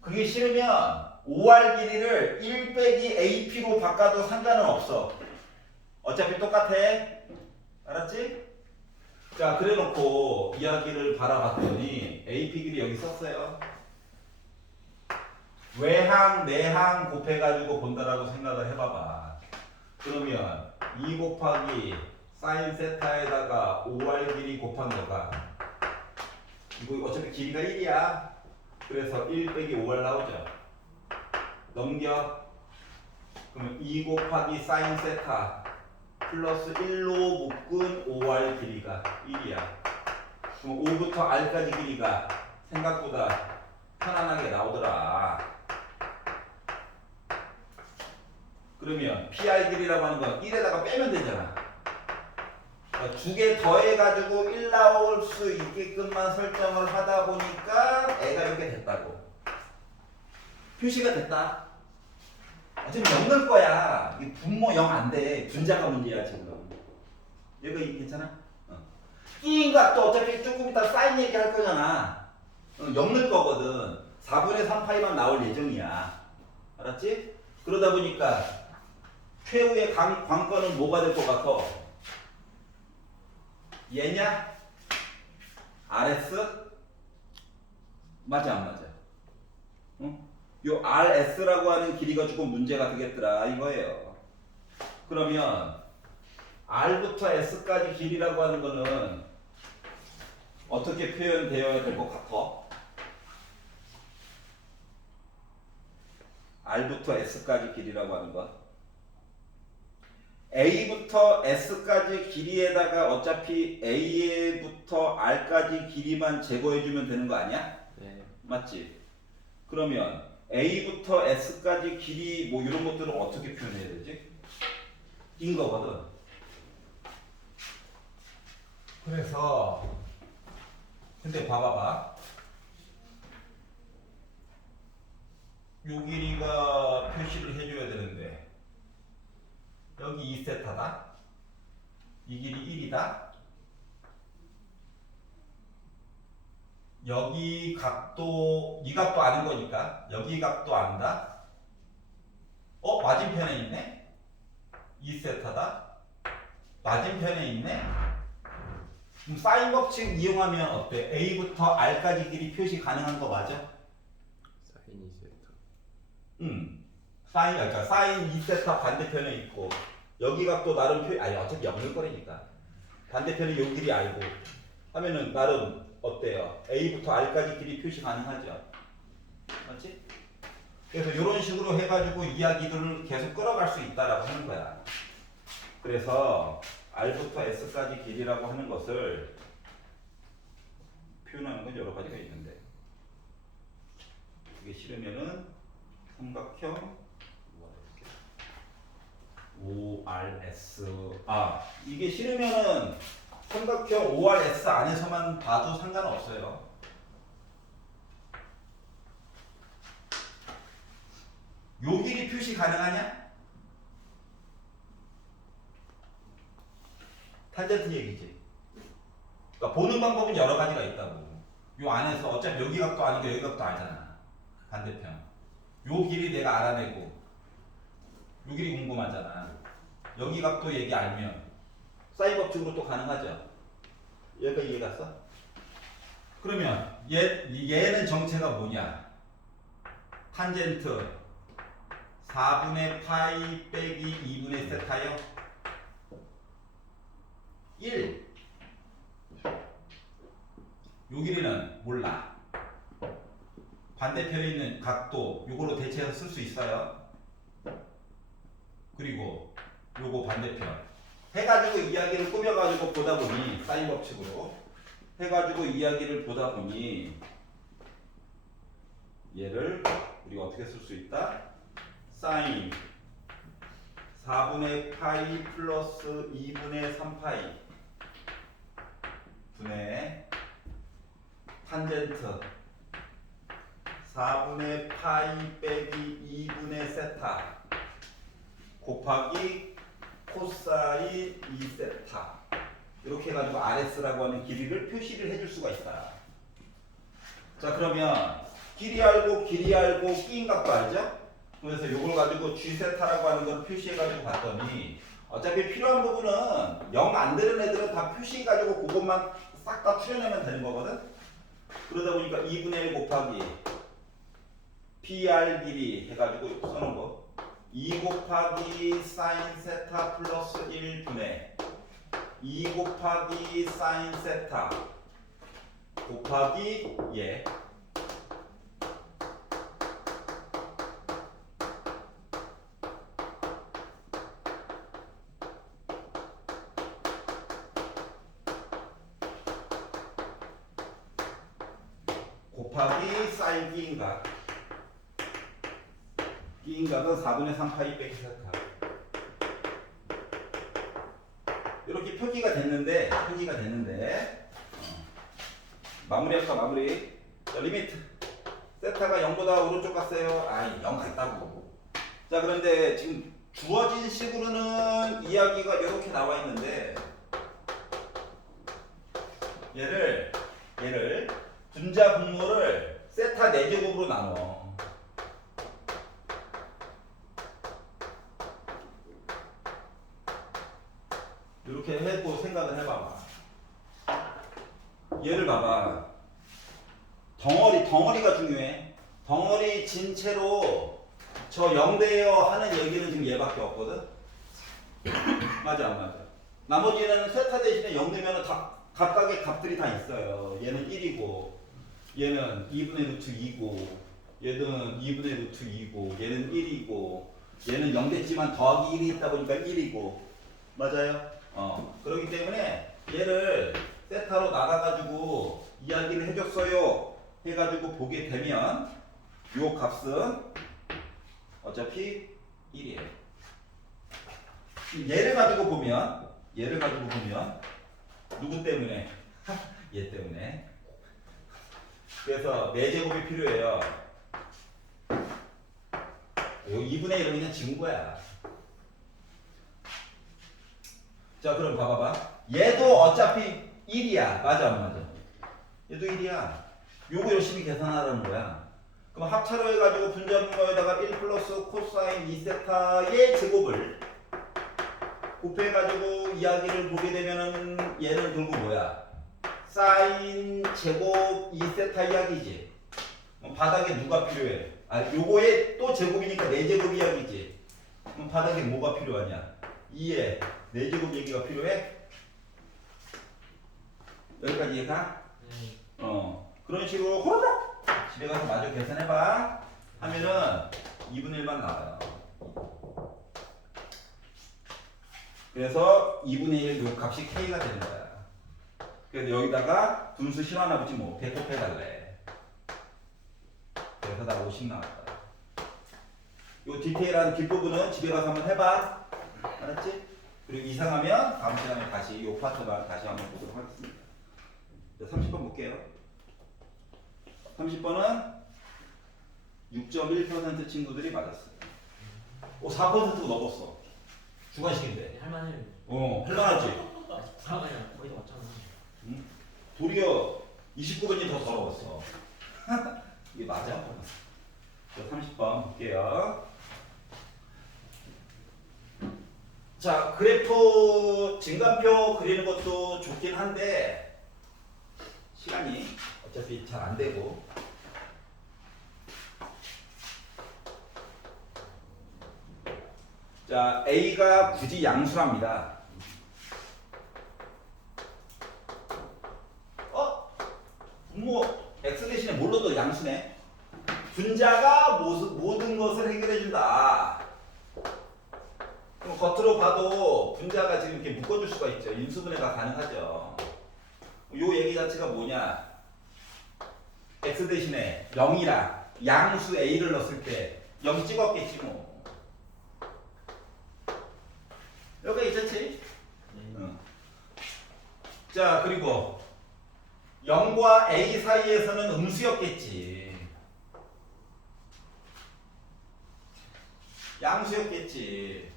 그게 싫으면 OR 길이를 1 빼기 AP로 바꿔도 상관은 없어. 어차피 똑같아. 알았지? 자, 그래 놓고 이야기를 바라봤더니 AP 길이 여기 썼어요. 외항, 내항 곱해가지고 본다라고 생각을 해봐봐. 그러면 2 곱하기 사인 세타에다가 5r 길이 곱한 거가 이거 어차피 길이가 1이야. 그래서 1 빼기 5r 나오죠. 넘겨. 그러면 2 곱하기 사인 세타 플러스 1로 묶은 5r 길이가 1이야. 그럼 5부터 r까지 길이가 생각보다 편안하게 나오더라. 그러면 PR 길이라고 하는 건 1에다가 빼면 되잖아. 그러니까 2개 더해가지고 1 나올 수 있게끔만 설정을 하다 보니까 애가 이렇게 됐다고. 표시가 됐다. 어차피 0 넣을 거야. 이 분모 0 안 돼. 분자가 문제야 지금. 여기 괜찮아? 끼인 값도 어차피 조금 이따 사인 얘기할 거잖아. 0 넣을 거거든. 4분의 3파이만 나올 예정이야. 알았지? 그러다 보니까 최후의 관건은 뭐가 될 것 같아? 얘냐? RS? 맞아 안 맞아? 응? 요 RS라고 하는 길이가 조금 문제가 되겠더라 이거예요. 그러면 R부터 S까지 길이라고 하는 거는 어떻게 표현되어야 될 것 같아? R부터 S까지 길이라고 하는 것 A부터 S까지 길이에다가 어차피 A부터 R까지 길이만 제거해주면 되는 거 아니야? 네. 맞지? 그러면 A부터 S까지 길이 뭐 이런 것들은 어떻게 표현해야 되지? 인 거거든. 그래서 근데 봐봐봐. 요 길이가 표시를 해줘야 되는데 여기 2세타다. 이 길이 1이다. 여기 각도 이 각도 아는 거니까 여기 각도 안다. 맞은편에 있네. 2세타다. 맞은편에 있네. 그럼 사인 법칙 이용하면 어때? A부터 R까지 길이 표시 가능한 거 맞아? 사인 2세타. 그러니까 사인 2세타 반대편에 있고 여기 각도 나름 아니 어차피 0일 거니까 반대편에 요 길이 알고 하면은 나름 어때요? A부터 R까지 길이 표시 가능하죠? 맞지? 그래서 이런 식으로 해가지고 이야기들을 계속 끌어갈 수 있다라고 하는 거야. 그래서 R부터 S까지 길이라고 하는 것을 표현하는 건 여러 가지가 있는데 그게 싫으면은 삼각형 ORS 이게 싫으면은 삼각형 ORS 안에서만 봐도 상관없어요. 요 길이 표시 가능하냐? 탄젠트 얘기지. 그러니까 보는 방법은 여러 가지가 있다고. 요 안에서 어차피 여기 각도 아니고 여기 각도 알잖아. 반대편. 요 길이 내가 알아내고 요 길이 궁금하잖아. 여기 각도 얘기 알면 사인 법칙으로 또 가능하죠. 여기까지 이해 갔어? 그러면 얘는 정체가 뭐냐? 탄젠트 4분의 파이 빼기 2분의 세타요. 1. 요 길이는 몰라. 반대편에 있는 각도 요걸로 대체해서 쓸 수 있어요. 그리고 요거 반대편 해가지고 이야기를 꾸며가지고 보다 보니 사인 법칙으로 해가지고 이야기를 보다 보니 얘를 우리가 어떻게 쓸 수 있다? 사인 4분의 파이 플러스 2분의 3파이 분의 탄젠트 4분의 파이 빼기 2분의 세타 곱하기 코사인 2세타 이렇게 해가지고 RS라고 하는 길이를 표시를 해줄 수가 있다. 자 그러면 길이 알고 끼인 값도 알죠? 그래서 이걸 가지고 G세타라고 하는 걸 표시해가지고 봤더니 어차피 필요한 부분은 0 안 되는 애들은 다 표시해가지고 그것만 싹 다 추려내면 되는 거거든? 그러다 보니까 2분의 1 곱하기 PR 길이 해가지고 써놓은 거 2 곱하기 사인 세타 플러스 1분의 2 곱하기 사인 세타 곱하기 얘 곱하기 사인 끼인각 끼인각은 4분의 3 파이 빼기 세타 이렇게 표기가 됐는데 마무리할까 마무리. 자, 리미트 세타가 0보다 오른쪽 갔어요. 아이 0 같다고. 자, 그런데 지금 주어진 식으로는 이야기가 이렇게 나와 있는데 얘를 분자 분모를 세타 4제곱으로 나눠. 이렇게 해고 생각을 해봐봐. 얘를 봐봐. 덩어리가 중요해. 덩어리 진채로 저 0대요 하는 얘기는 지금 얘밖에 없거든. 맞아 안 맞아? 나머지는 세타 대신에 0 되면 다 각각의 값들이 다 있어요. 얘는 1이고 얘는 2분의 루트 2고 얘는 2분의 루트 2고 얘는 1이고 얘는 0 됐지만 더하기 1이 있다 보니까 1이고 맞아요? 그렇기 때문에 얘를 세타로 나가가지고 이야기를 해줬어요 해가지고 보게 되면 요 값은 어차피 1이에요. 얘를 가지고 보면 누구 때문에? 얘 때문에. 그래서 4제곱이 필요해요. 여기 2분의 1은 그냥 지운 거야. 자, 그럼 봐봐봐. 얘도 어차피 1이야. 맞아, 안 맞아? 얘도 1이야. 요거 열심히 계산하라는 거야. 그럼 합차로 해가지고 분자분모에다가 1 플러스 코사인 2세타의 제곱을 곱해가지고 이야기를 보게 되면은 얘를 들고 뭐야? 사인 제곱 2세타 이야기지. 그럼 바닥에 누가 필요해? 요거에 또 제곱이니까 4제곱 이야기지. 그럼 바닥에 뭐가 필요하냐? 2에 4제곱 얘기가 필요해? 여기까지 이해가? 그런 식으로 호로록 집에 가서 마저 계산해봐 하면은 2분의 1만 나와요. 그래서 2분의 1 요 값이 K가 되는 거야. 그래서 여기다가 분수 실하나 보지 뭐 배꼽해달래. 그래서 나 50 나왔다. 요 디테일한 뒷부분은 집에 가서 한번 해봐. 알았지? 그리고 이상하면 다음 시간에 다시 요 파트만 다시 한번 보도록 하겠습니다. 30번 볼게요. 30번은 6.1% 친구들이 맞았어요. 4%가 넘었어. 주관식인데. 할만해요. 할만하지? 불화가 아니라 거의 다 맞잖아. 응? 도리어 29번이 더 더러웠어. 이게 맞아? 자, 30번 볼게요. 자, 그래프 증감표 그리는 것도 좋긴 한데 시간이 어차피 잘 안 되고. 자, A가 굳이 양수랍니다. 분모 X 대신에 뭘로 도 양수네? 분자가 모든 것을 해결해준다. 그럼 겉으로 봐도 분자가 지금 이렇게 묶어줄 수가 있죠. 인수분해가 가능하죠. 요 얘기 자체가 뭐냐? X 대신에 0이라 양수 A를 넣었을 때 0 찍었겠지 뭐. 여기가 있었지? 자, 그리고 0과 A 사이에서는 음수였겠지. 양수였겠지.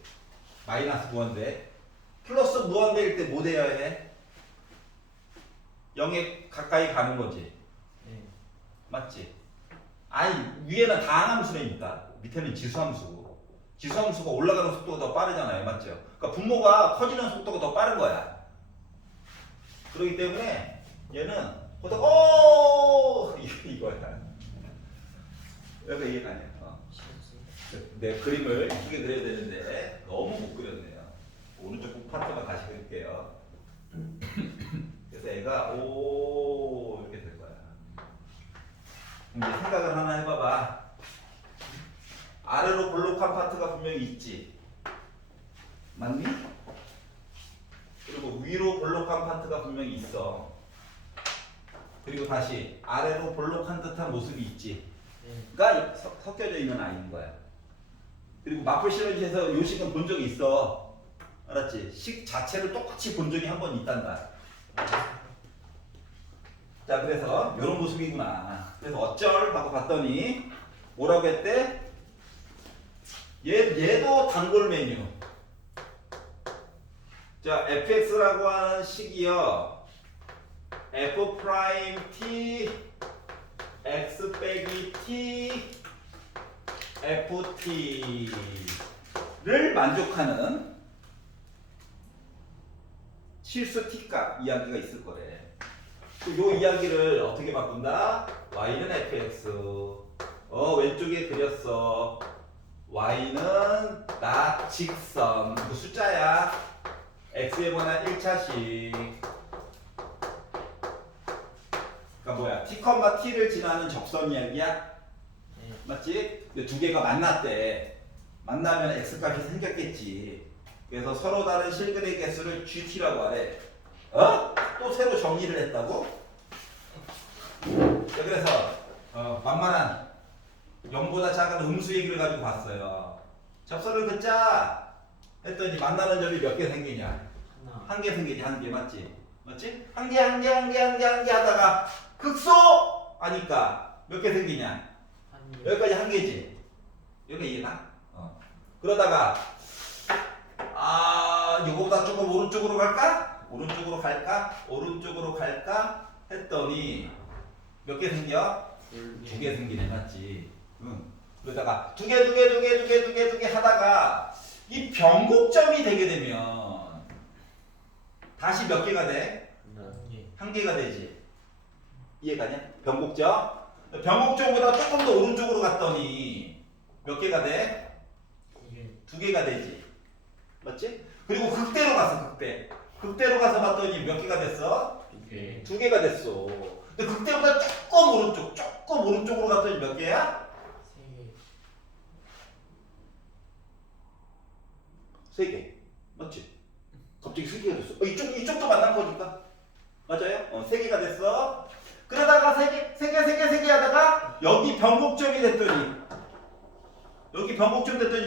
마이너스 무한대. 플러스 무한대일 때 뭐 돼야 해? 0에 가까이 가는 거지. 맞지? 아니, 위에는 다항함수라니까. 밑에는 지수함수고. 지수함수가 올라가는 속도가 더 빠르잖아요. 맞죠? 그러니까 분모가 커지는 속도가 더 빠른 거야. 그렇기 때문에 얘는 보통 이거야. 여기가 이해가 아니야. 내 그림을 이쁘게 그려야 되는데 너무 못 그렸네요. 오른쪽 꼭 파트만 다시 그릴게요. 그래서 애가 오 이렇게 될 거야. 그럼 이제 생각을 하나 해봐봐. 아래로 볼록한 파트가 분명히 있지. 맞니? 그리고 위로 볼록한 파트가 분명히 있어. 그리고 다시 아래로 볼록한 듯한 모습이 있지. 가 섞여져 있는 아이인 거야. 그리고 마플 시너지에서 요식은 본 적이 있어. 알았지? 식 자체를 똑같이 본 적이 한 번 있단다. 자, 그래서 이런 모습이구나. 그래서 어쩔 하고 봤더니 뭐라고 했대? 얘도 단골 메뉴. 자, fx라고 하는 식이요. f 프라임 t x 빼기 t ft를 만족하는 실수 t값 이야기가 있을 거래. 이 이야기를 어떻게 바꾼다? y는 fx. 왼쪽에 그렸어. y는 나 직선. 그 숫자야. x에 관한 1차식. 그러니까 뭐야? t, t를 지나는 적선 이야기야? 맞지? 근데 두 개가 만났대. 만나면 x값이 생겼겠지. 그래서 서로 다른 실근의 개수를 gt라고 하래. 또 새로 정리를 했다고? 자, 그래서 만만한 0보다 작은 음수 얘기를 가지고 봤어요. 접선을 긋자 했더니 만나는 점이 몇 개 생기냐? 한 개 생기지. 한 개. 맞지? 맞지? 한 개 하다가 극소 하니까 몇 개 생기냐? 여기까지 한 개지. 여기 이해나? 그러다가 이거보다 조금 오른쪽으로 갈까? 오른쪽으로 갈까? 했더니 몇 개 생겨? 두 개 생기네. 맞지? 응. 그러다가 두 개 하다가 이 변곡점이 되게 되면 다시 몇 개가 돼? 한 개가 되지. 이해가냐? 변곡점보다 조금 더 오른쪽으로 갔더니 몇 개가 돼? 두 개가 되지. 맞지? 그리고 극대로 갔어. 극대로 가서 봤더니 몇 개가 됐어? 두 개가 됐어. 근데 극대보다 조금 오른쪽으로 갔더니 몇 개야? 세 개. 맞지? 갑자기 세 개가 됐어. 이쪽도 만난 거니까. 맞아요? 세 개가 됐어. 그러다가 세 개 하다가 여기 변곡점이 됐더니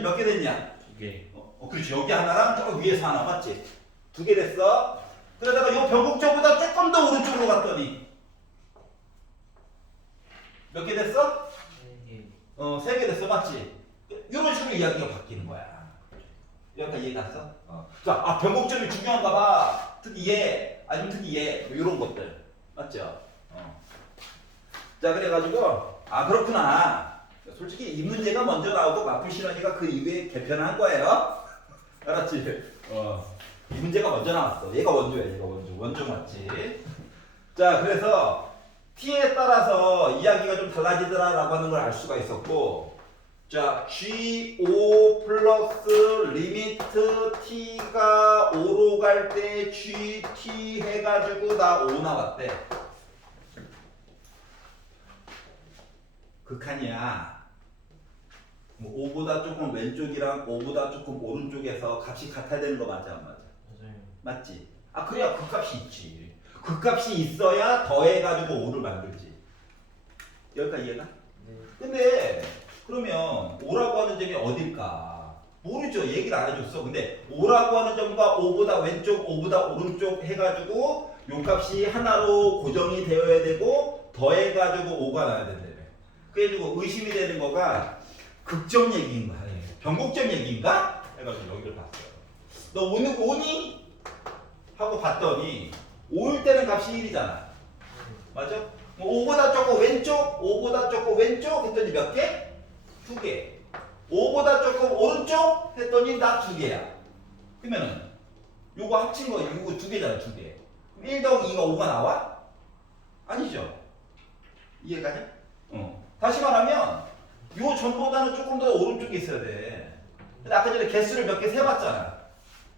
몇 개 됐냐? 두 개. 그렇지. 여기 하나랑 저 위에서 하나. 맞지? 두 개 됐어. 그러다가 요 변곡점보다 조금 더 오른쪽으로 갔더니 몇 개 됐어? 세 개 됐어. 맞지? 이런 식으로 이야기가 바뀌는 거야. 여기까지 이해 갔어? 자, 변곡점이 중요한가 봐. 특히 얘, 아니면 특히 얘, 이런 것들. 맞죠? 자, 그래가지고, 그렇구나. 솔직히 이 문제가 먼저 나오고 마플 시너지가 그 이후에 개편한 거예요. 알았지? 이 문제가 먼저 나왔어. 얘가 원조야, 원조 맞지? 자, 그래서 t에 따라서 이야기가 좀 달라지더라라고 하는 걸 알 수가 있었고, 자, G5 플러스 리미트 T가 5로 갈 때 GT 해가지고 나 5 나왔대. 극한이야. 뭐 5보다 조금 왼쪽이랑 5보다 조금 오른쪽에서 값이 같아야 되는 거 맞아, 안 맞아? 맞아요. 맞지? 그래야 극값이 있지. 극값이 있어야 더해가지고 5를 만들지. 여기까지 이해가? 네. 근데 그러면 5라고 하는 점이 어딜까? 모르죠. 얘기를 안 해줬어. 근데 5라고 하는 점과 5보다 왼쪽, 5보다 오른쪽 해가지고 요 값이 하나로 고정이 되어야 되고 더해가지고 5가 나야 된다며. 그래가지고 의심이 되는 거가 극점 얘기인가? 변곡점 얘기인가? 해가지고 여기를 봤어요. 너 오니? 하고 봤더니 5일 때는 값이 1이잖아. 맞아? 5보다 조금 왼쪽 했더니 몇 개? 2개. 5보다 조금 오른쪽 했더니 나 2개야. 그러면은 요거 합친 거 이거 2개잖아. 2개. 1 더하기 2가 5가 나와? 아니죠. 이해가냐? 다시 말하면 요 전보다는 조금 더 오른쪽에 있어야 돼. 근데 아까 전에 개수를 몇 개 세봤잖아.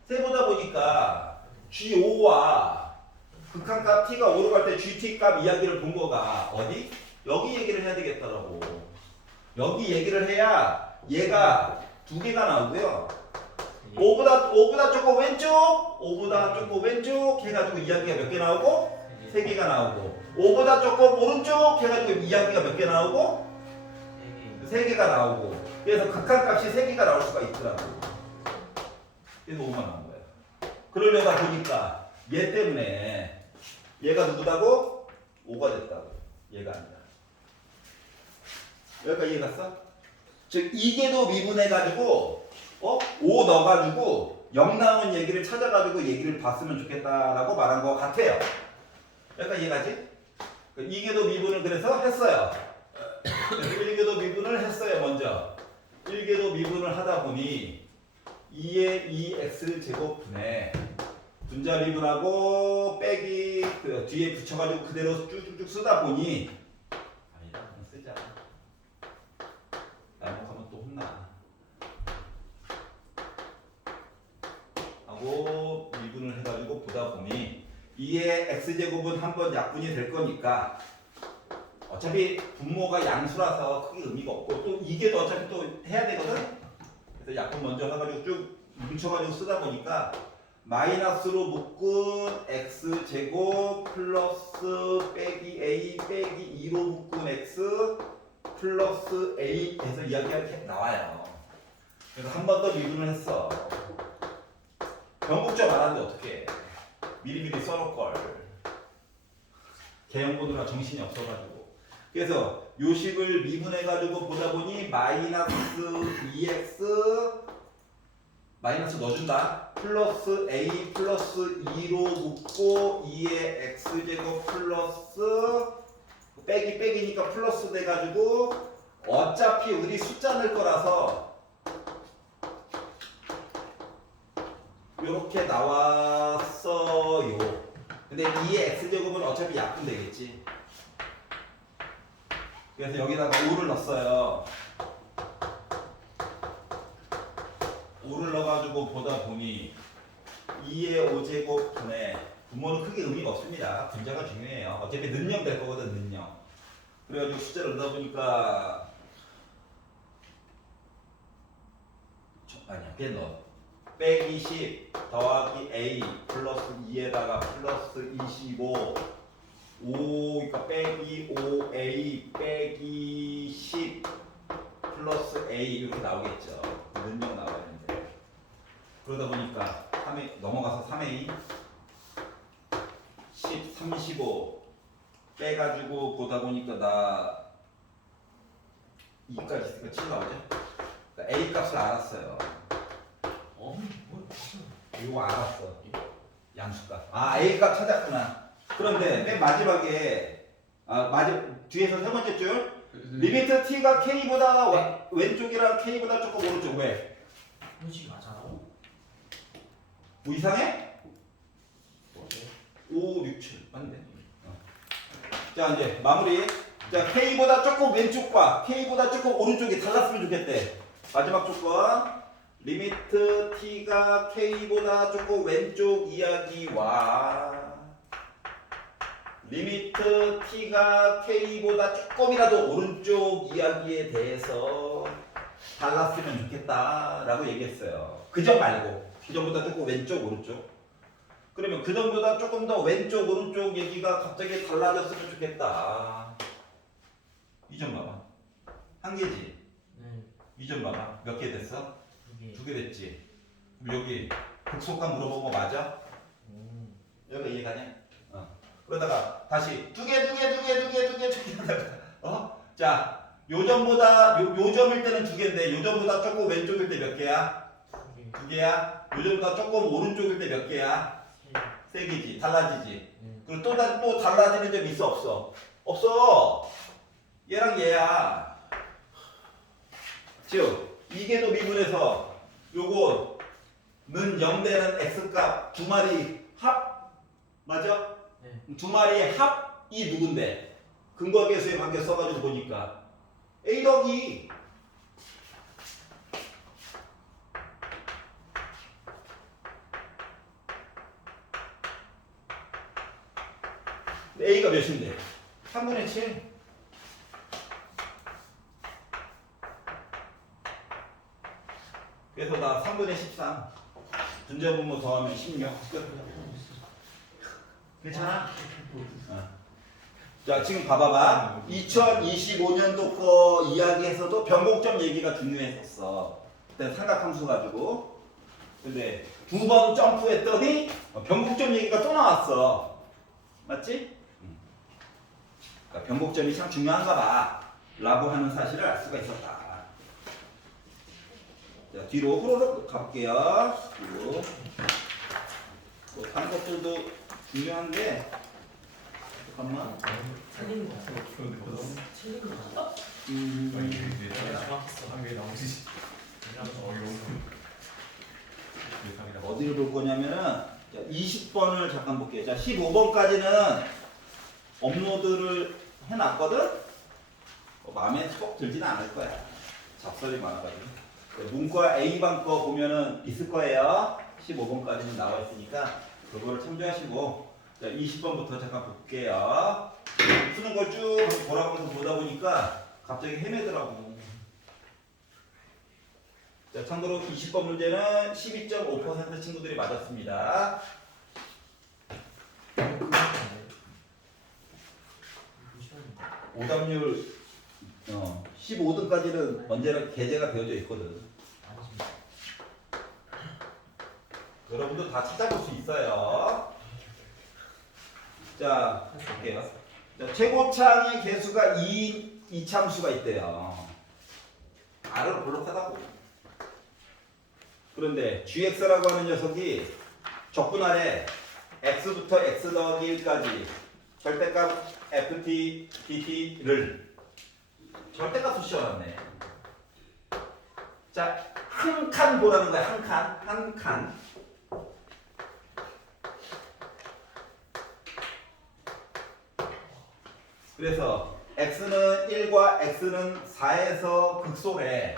세보다 보니까 G5와 극한값 T가 5로 갈 때 GT 값 이야기를 본 거가 어디? 여기 얘기를 해야 되겠더라고. 여기 얘기를 해야 얘가 두 개가 나오고요. 5보다 조금 왼쪽, 5보다 조금 왼쪽 해가지고 이야기가 몇 개 나오고 3개가 나오고 5보다 조금 오른쪽 해가지고 이야기가 몇 개 나오고 3개가 나오고 그래서 극한값이 3개가 나올 수가 있더라고. 그래서 5만 나온 거야. 그러려다 보니까 얘 때문에 얘가 누구다고? 5가 됐다고. 얘가 아니라. 여기까지 이해 갔어? 즉 이게도 미분해가지고 5 넣어가지고 0 나오는 얘기를 찾아가지고 얘기를 봤으면 좋겠다라고 말한 것 같아요. 여기까지 이해가지? 이게도 미분을 그래서 했어요. 그래서 1계도 미분을 했어요. 먼저 1계도 미분을 하다 보니 2의 2x 제곱분에 분자 미분하고 빼기 그 뒤에 붙여가지고 그대로 쭉쭉쭉 쓰다 보니 아니다 그냥 쓰자. 잘못하면 또 혼나. 하고 미분을 해가지고 보다 보니 2의 x제곱은 한번 약분이 될 거니까 어차피 분모가 양수라서 크게 의미가 없고 또 이게 또 어차피 또 해야 되거든. 그래서 약분 먼저 해가지고 쭉 뭉쳐가지고 쓰다 보니까 마이너스로 묶은 x제곱 플러스 빼기 a 빼기 2로 묶은 x 플러스 a 해서 이야기가 이렇게 나와요. 그래서 한 번 더 미분을 했어. 변곡점 안 하는데 어떡해. 미리미리 써놓을걸. 개형 보느라 정신이 없어가지고. 그래서 요식을 미분해가지고 보다 보니 마이너스 2x 마이너스 넣어준다. 플러스 a 플러스 2로 묶고 2의 x제곱 플러스 빼기 빼기니까 플러스 돼가지고 어차피 우리 숫자 넣을 거라서 요렇게 나왔어요. 근데 2의 x제곱은 어차피 약분 되겠지. 그래서 여기다가 5를 넣었어요. 5를 넣어가지고 보다 보니 2의 5제곱 분의 분모는 크게 의미가 없습니다. 분자가 중요해요. 어차피 는영 될 거거든, 는영. 그래가지고 숫자를 넣다 보니까 아니야, 그냥 넣어. 빼기 10 더하기 a 플러스 2에다가 플러스 25 5, 그러니까 빼기 5a 빼기 10 플러스 a 이렇게 나오겠죠. 는영 나와야 되는데. 그러다 보니까 3a, 넘어가서 3a 10, 35 빼가지고 보다 보니까 나 2까지 있으니까 7 나오죠. 그러니까 a 값을 알았어요. 이거 알았어. 양수값. 아, a 값 찾았구나. 그런데 맨 마지막에 뒤에서 세 번째 줄 리미트 t가 k보다 왼쪽이랑 k보다 조금 오른쪽. 왜? 현식이 맞아요? 뭐 이상해? 5, 6, 7 맞네. 자 이제 마무리. 자 k보다 조금 왼쪽과 k보다 조금 오른쪽이 달랐으면 좋겠대. 마지막 조건. 리미트 t가 k보다 조금 왼쪽 이야기와 리미트 t가 k보다 조금이라도 오른쪽 이야기에 대해서 달랐으면 좋겠다라고 얘기했어요. 그 점 말고 그 점보다 조금 왼쪽 오른쪽. 그러면 그 점보다 조금 더 왼쪽 오른쪽 얘기가 갑자기 달라졌으면 좋겠다. 이 점 봐봐. 한 개지? 네. 이 점 봐봐. 몇 개 됐어? 2개. 2개 됐지? 그럼 여기 극소값 물어본 거 맞아? 여기 이해가냐? 그러다가 다시 두 개 하다가 자 요점보다 요점일 때는 두 개인데 요점보다 조금 왼쪽일 때 몇 개야? 2개. 두 개야? 요점보다 조금 오른쪽일 때 몇 개야? 3개지. 달라지지. 그리고 또 달라지는 점 있어 없어? 없어. 얘랑 얘야. 즉 이게도 미분해서 요거는 0 되는 x값 두 마리 합 맞아? 네. 두 마리의 합이 누군데? 근거계수의 관계 써가지고 보니까 a 더하기 A가 몇인데? 3분의 7. 그래서 나 3분의 13. 분자분모 더하면 16. 괜찮아? 자, 지금 봐봐봐. 2025년도 거 이야기에서도 변곡점 얘기가 중요했었어. 그때 삼각함수 가지고. 근데 두 번 점프했더니 변곡점 얘기가 또 나왔어. 맞지? 그러니까 변곡점이 참 중요한가 봐. 라고 하는 사실을 알 수가 있었다. 자, 뒤로 호로록 가볼게요. 뒤로. 뭐 다른 것들도 중요한데 잠깐만. 틀린 거 같아. 틀린 거 같아. 내가 정확했어. 왜 나오지? 어디를 볼 거냐면은 20번을 잠깐 볼게요. 자, 15번까지는 업로드를 해놨거든? 마음에 쏙 들지는 않을 거야. 잡설이 많아가지고. 문과 A반 거 보면은 있을 거예요. 15번까지는 나와 있으니까 그거를 참조하시고. 자, 20번부터 잠깐 볼게요. 푸는 걸 쭉 돌아가면서 보다 보니까 갑자기 헤매더라고. 자, 참고로 20번 문제는 12.5% 친구들이 맞았습니다. 오답률 15등까지는 언제나 게재가 되어져 있거든. 여러분도 다 찾아볼 수 있어요. 자, 볼게요. 자, 최고창의 개수가 2 참수가 있대요. R을 볼록하다고. 그런데 gx라고 하는 녀석이 적분 아래 x부터 x 더하기 1까지 절대값 ft, dt를 절대값으로 씌워놨네. 자, 한 칸 보라는 거야. 한 칸. 한 칸. 그래서 x는 1과 x는 4에서 극소래.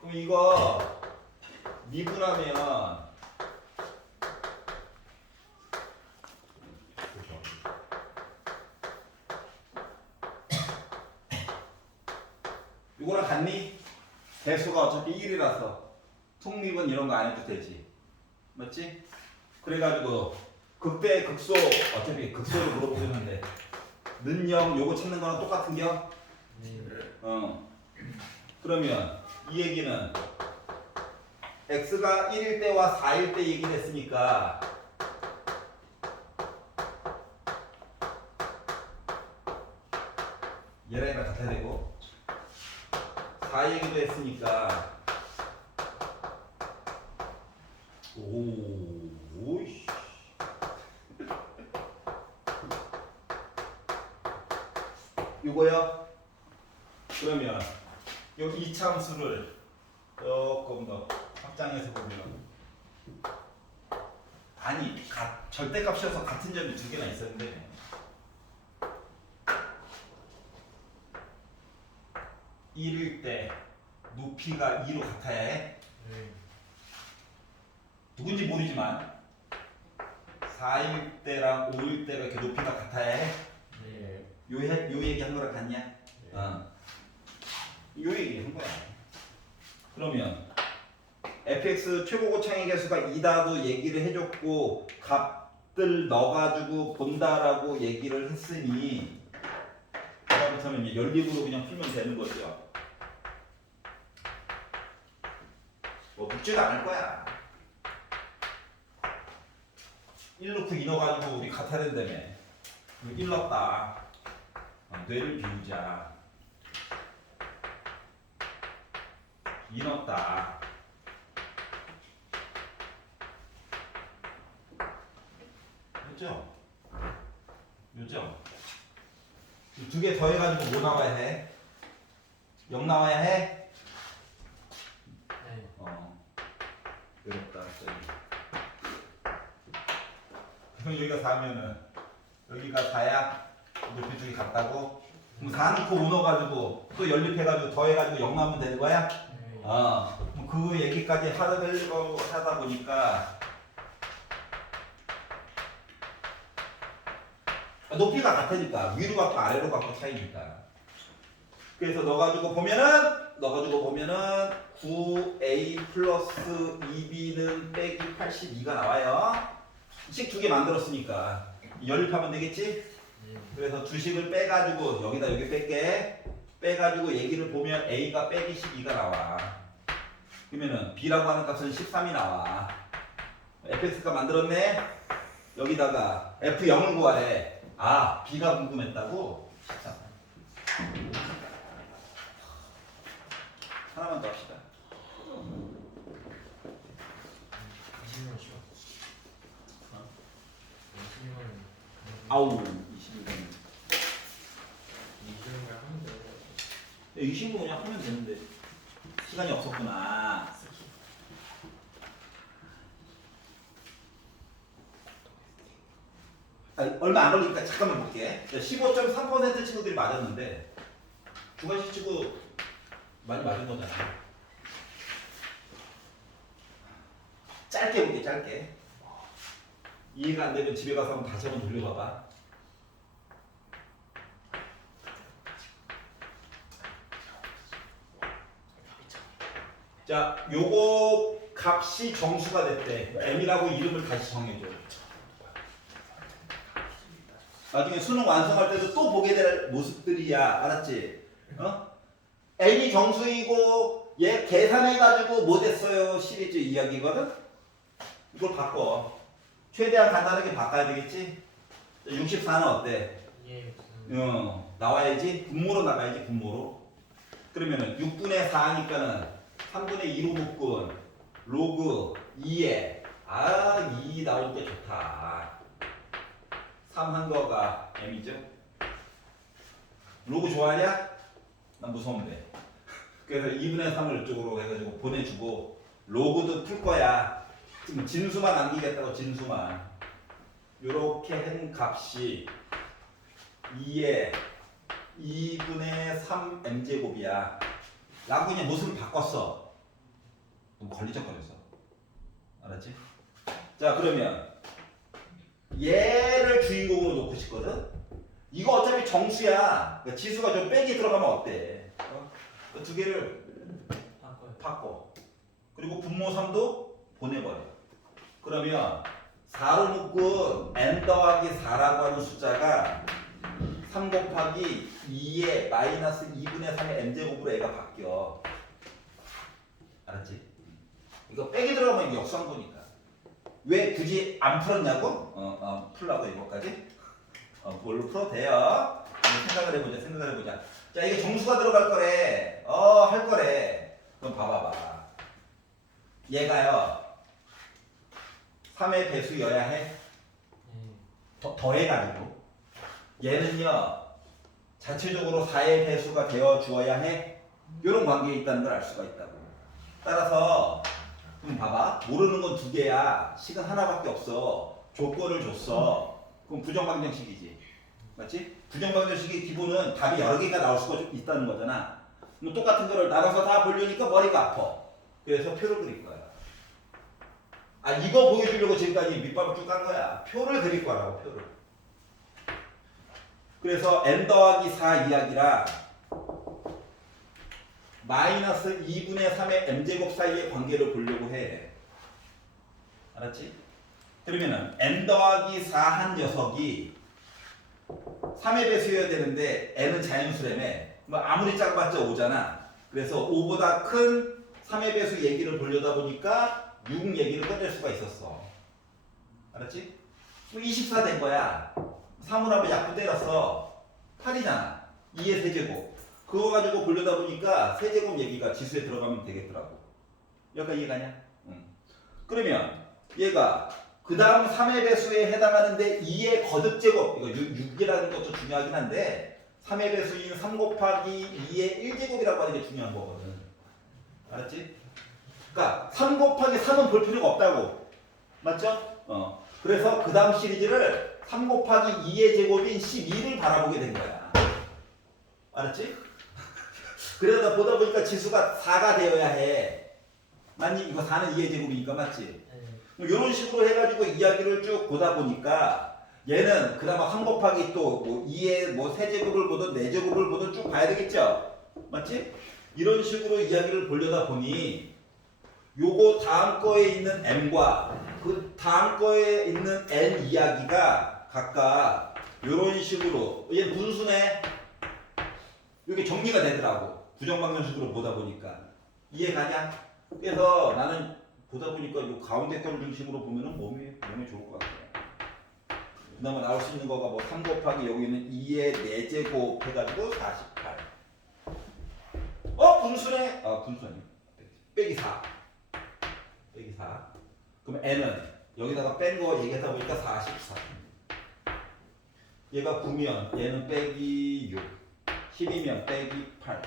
그럼 이거 미분하면 이거랑 같니? 대수가 어차피 1이라서 통미분 이런 거 안 해도 되지. 맞지? 그래가지고 극대 극소 어차피 극소를 물어보겠는데 는영 요거 찾는 거랑 똑같은겨? 그러면 이 얘기는 x가 1일 때와 4일 때 얘기를 했으니까 얘랑 얘랑 같아야 되고 4 얘기도 했으니까 오이씨 요거요? 그러면 요 이참수를 조금 더 확장해서 보면 아니 절대값이어서 같은 점이 두 개나 있었는데 일일 때 높이가 2로 같아야 해. 누군지 모르지만 4일 때랑 5일 때가 이렇게 높이가 같아야 해. 요 얘기 한 거랑 같냐? 요 얘기 한 거야. 그러면 fx 최고고창의 개수가 2다도 얘기를 해줬고 값들 넣어가지고 본다라고 얘기를 했으니 그다음부터는 이제 연립으로 그냥 풀면 되는 거죠. 뭐 묻지도 않을 거야. 1 넣고 2 넣어가지고 우리 같아야 된다며. 1 넣었다. 뇌를 비우자. 2 넣었다. 요죠? 두 개 더해가지고 뭐 나와야 해? 0 나와야 해? 어렵다. 그럼 여기가 4면은 여기가 4야? 높이 두 개 같다고? 그럼 4 넣고 5 넣어가지고 또 연립해가지고 더해가지고 0 나오면 되는 거야? 그럼 그 얘기까지 하다 보니까 높이가 같으니까 위로 갖고 아래로 갖고 차이니까. 그래서 넣어가지고 보면은 9a 플러스 2b는 빼기 82가 나와요. 식 두 개 만들었으니까 연립하면 되겠지? 그래서 두 식을 빼가지고 여기다 여기 뺄게. 빼가지고 얘기를 보면 a가 빼기 12가 나와. 그러면은 b라고 하는 값은 13이 나와. fx가 만들었네. 여기다가 f0을 구하래. 아, b가 궁금했다고? 13. 하나만 더 합시다. 20만 쉬워. 20만 아우, 21분. 20만 하면 돼. 20분 그냥 하면 되는데 시간이 없었구나. 얼마 안 걸리니까 잠깐만 볼게. 15.3% 친구들이 맞았는데 주관식 친구 많이 맞은 거잖아. 짧게 볼게, 짧게. 이해가 안 되면 집에 가서 한번 다시 한번 돌려봐봐. 자, 요거 값이 정수가 됐대. m이라고 이름을 다시 정해줘. 나중에 수능 완성할 때도 또 보게 될 모습들이야. 알았지? m이 정수이고 얘 계산해가지고 뭐 됐어요? 시리즈 이야기거든? 이걸 바꿔. 최대한 간단하게 바꿔야 되겠지? 64는 어때? 예. 나와야지. 분모로 나가야지, 분모로. 그러면은 6분의 4니까는 3분의 2로 묶은 로그 2에 2 나올 때 좋다. 3 한 거가 m이죠. 로그 좋아하냐? 난 무서운데. 그래서 2분의 3을 이쪽으로 해가지고 보내주고 로그도 풀 거야. 지금 진수만 남기겠다고, 진수만. 요렇게 한 값이 2에 2분의 3 m제곱이야. 라고 그냥 모습을 바꿨어. 좀 걸리적거렸어. 알았지? 자, 그러면 얘를 주인공으로 놓고 싶거든? 이거 어차피 정수야. 그러니까 지수가 좀 빼기 들어가면 어때? 두 개를 바꿔. 그리고 분모 3도 보내버려. 그러면 4로 묶은 n 더하기 4라고 하는 숫자가 3 곱하기 2의 마이너스 2분의 3의 m제곱으로 애가 바뀌어. 알았지? 이거 빼기 들어가면 이게 역수항도니까. 왜 굳이 안 풀었냐고? 풀라고 이거까지? 그걸로 풀어도 돼요. 생각을 해보자. 자, 이게 정수가 들어갈 거래. 할 거래. 그럼 봐봐봐. 얘가요. 3의 배수여야 해. 더해가지고. 얘는요. 자체적으로 4의 배수가 되어 주어야 해. 이런 관계에 있다는 걸 알 수가 있다고. 따라서 그럼 봐봐. 모르는 건 두 개야. 식은 하나밖에 없어. 조건을 줬어. 그럼 부정방정식이지. 맞지? 부정방정식의 기본은 답이 여러 개가 나올 수가 있다는 거잖아. 그럼 똑같은 거를 나눠서 다 보려니까 머리가 아파. 그래서 표를 그릴 거야. 이거 보여주려고 지금까지 밑밥을 쭉 깐 거야. 표를 그릴 거라고, 표를. 그래서 n 더하기 4 이야기랑 마이너스 2분의 3의 m제곱 사이의 관계를 보려고 해. 알았지? 그러면은 n 더하기 4 한 녀석이 3의 배수여야 되는데 n은 자연수라며. 뭐 아무리 작아봤자 5잖아. 그래서 5보다 큰 3의 배수 얘기를 보려다 보니까 6 얘기를 꺼낼 수가 있었어. 알았지? 24 된 거야. 3을 하면 약분 때렸어. 8이잖아. 2의 세제곱. 그거 가지고 보려다 보니까 세제곱 얘기가 지수에 들어가면 되겠더라고. 여기까지 이해가냐? 응. 그러면 얘가 그 다음 3의 배수에 해당하는데 2의 거듭제곱, 이거 6이라는 것도 중요하긴 한데 3의 배수인 3 곱하기 2의 1제곱이라고 하는 게 중요한 거거든. 알았지? 그러니까 3 곱하기 3은 볼 필요가 없다고. 맞죠? 그래서 그 다음 시리즈를 3 곱하기 2의 제곱인 12를 바라보게 된 거야. 알았지? 그러다 보다 보니까 지수가 4가 되어야 해. 맞니? 이거 4는 2의 제곱이니까 맞지? 이런 식으로 해가지고 이야기를 쭉 보다 보니까 얘는 그나마 3 곱하기 또뭐 2의 뭐 세제곱을 보든 4제곱을 보든 쭉 봐야 되겠죠? 맞지? 이런 식으로 이야기를 보려다 보니 요거 다음 거에 있는 m과 그 다음 거에 있는 n 이야기가 각각 요런 식으로 얘 분수네 이게 정리가 되더라고. 부정방정식으로 보다 보니까 이해가냐? 그래서 나는 보다 보니까 요 가운데 걸 중심으로 보면은 몸에 좋을 것 같아. 그나마 나올 수 있는 거가 뭐 3 곱하기 여기는 2의 4제곱 해가지고 48. 분수네. 분수 아니야. 빼기 4. 빼기 4. 그럼 n은 여기다가 뺀 거 얘기하다 보니까 44. 얘가 9면 얘는 빼기 6. 10이면 빼기 8.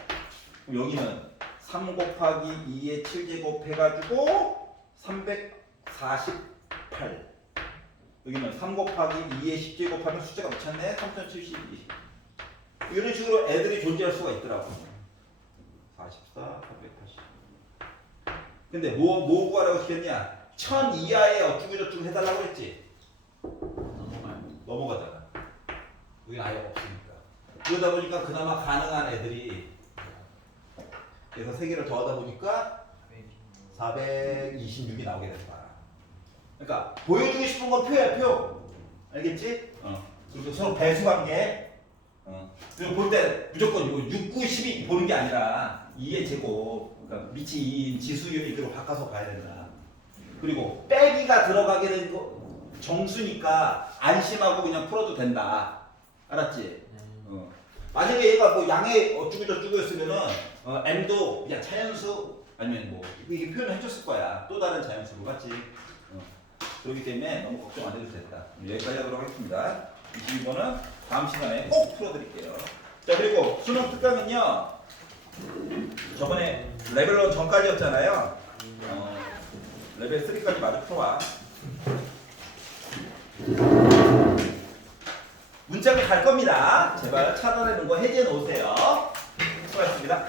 그럼 여기는 3 곱하기 2의 7제곱 해가지고 348. 여기는 3 곱하기 2의 10제곱 하면 숫자가 미쳤네. 3072. 이런 식으로 애들이 존재할 수가 있더라고. 44, 480. 근데 뭐 구하라고 시켰냐? 1000 이하에 어쩌고저쩌고 해달라고 했지? 넘어가잖아. 여기 아예 없으니까. 그러다 보니까 그나마 가능한 애들이 그래서 3개를 더하다 보니까 426이 나오게 됐다. 그러니까 보여주고 싶은 건 표야, 표. 알겠지? 그리고 서로 배수관계. 그리고 볼 때 무조건 6, 9, 12 보는 게 아니라 2의 제곱, 그러니까 밑이 2인 지수유니로 바꿔서 봐야 된다. 그리고 빼기가 들어가게 된 거 정수니까 안심하고 그냥 풀어도 된다. 알았지? 만약에 얘가 뭐 양의 어쩌고저쩌고였으면은 m도 그냥 자연수 아니면 뭐 이게 표현을 해줬을 거야. 또 다른 자연수로 맞지? 그렇기 때문에 너무 걱정 안 해도 됐다. 여기까지 하도록 하겠습니다. 22번은 다음 시간에 꼭 풀어드릴게요. 자, 그리고 수능 특강은요. 저번에 레벨 1 전까지였잖아요. 레벨 3까지 마저 풀어와. 문장을 갈 겁니다. 제발 차단해 놓은 거 해제해 놓으세요. 수고하셨습니다.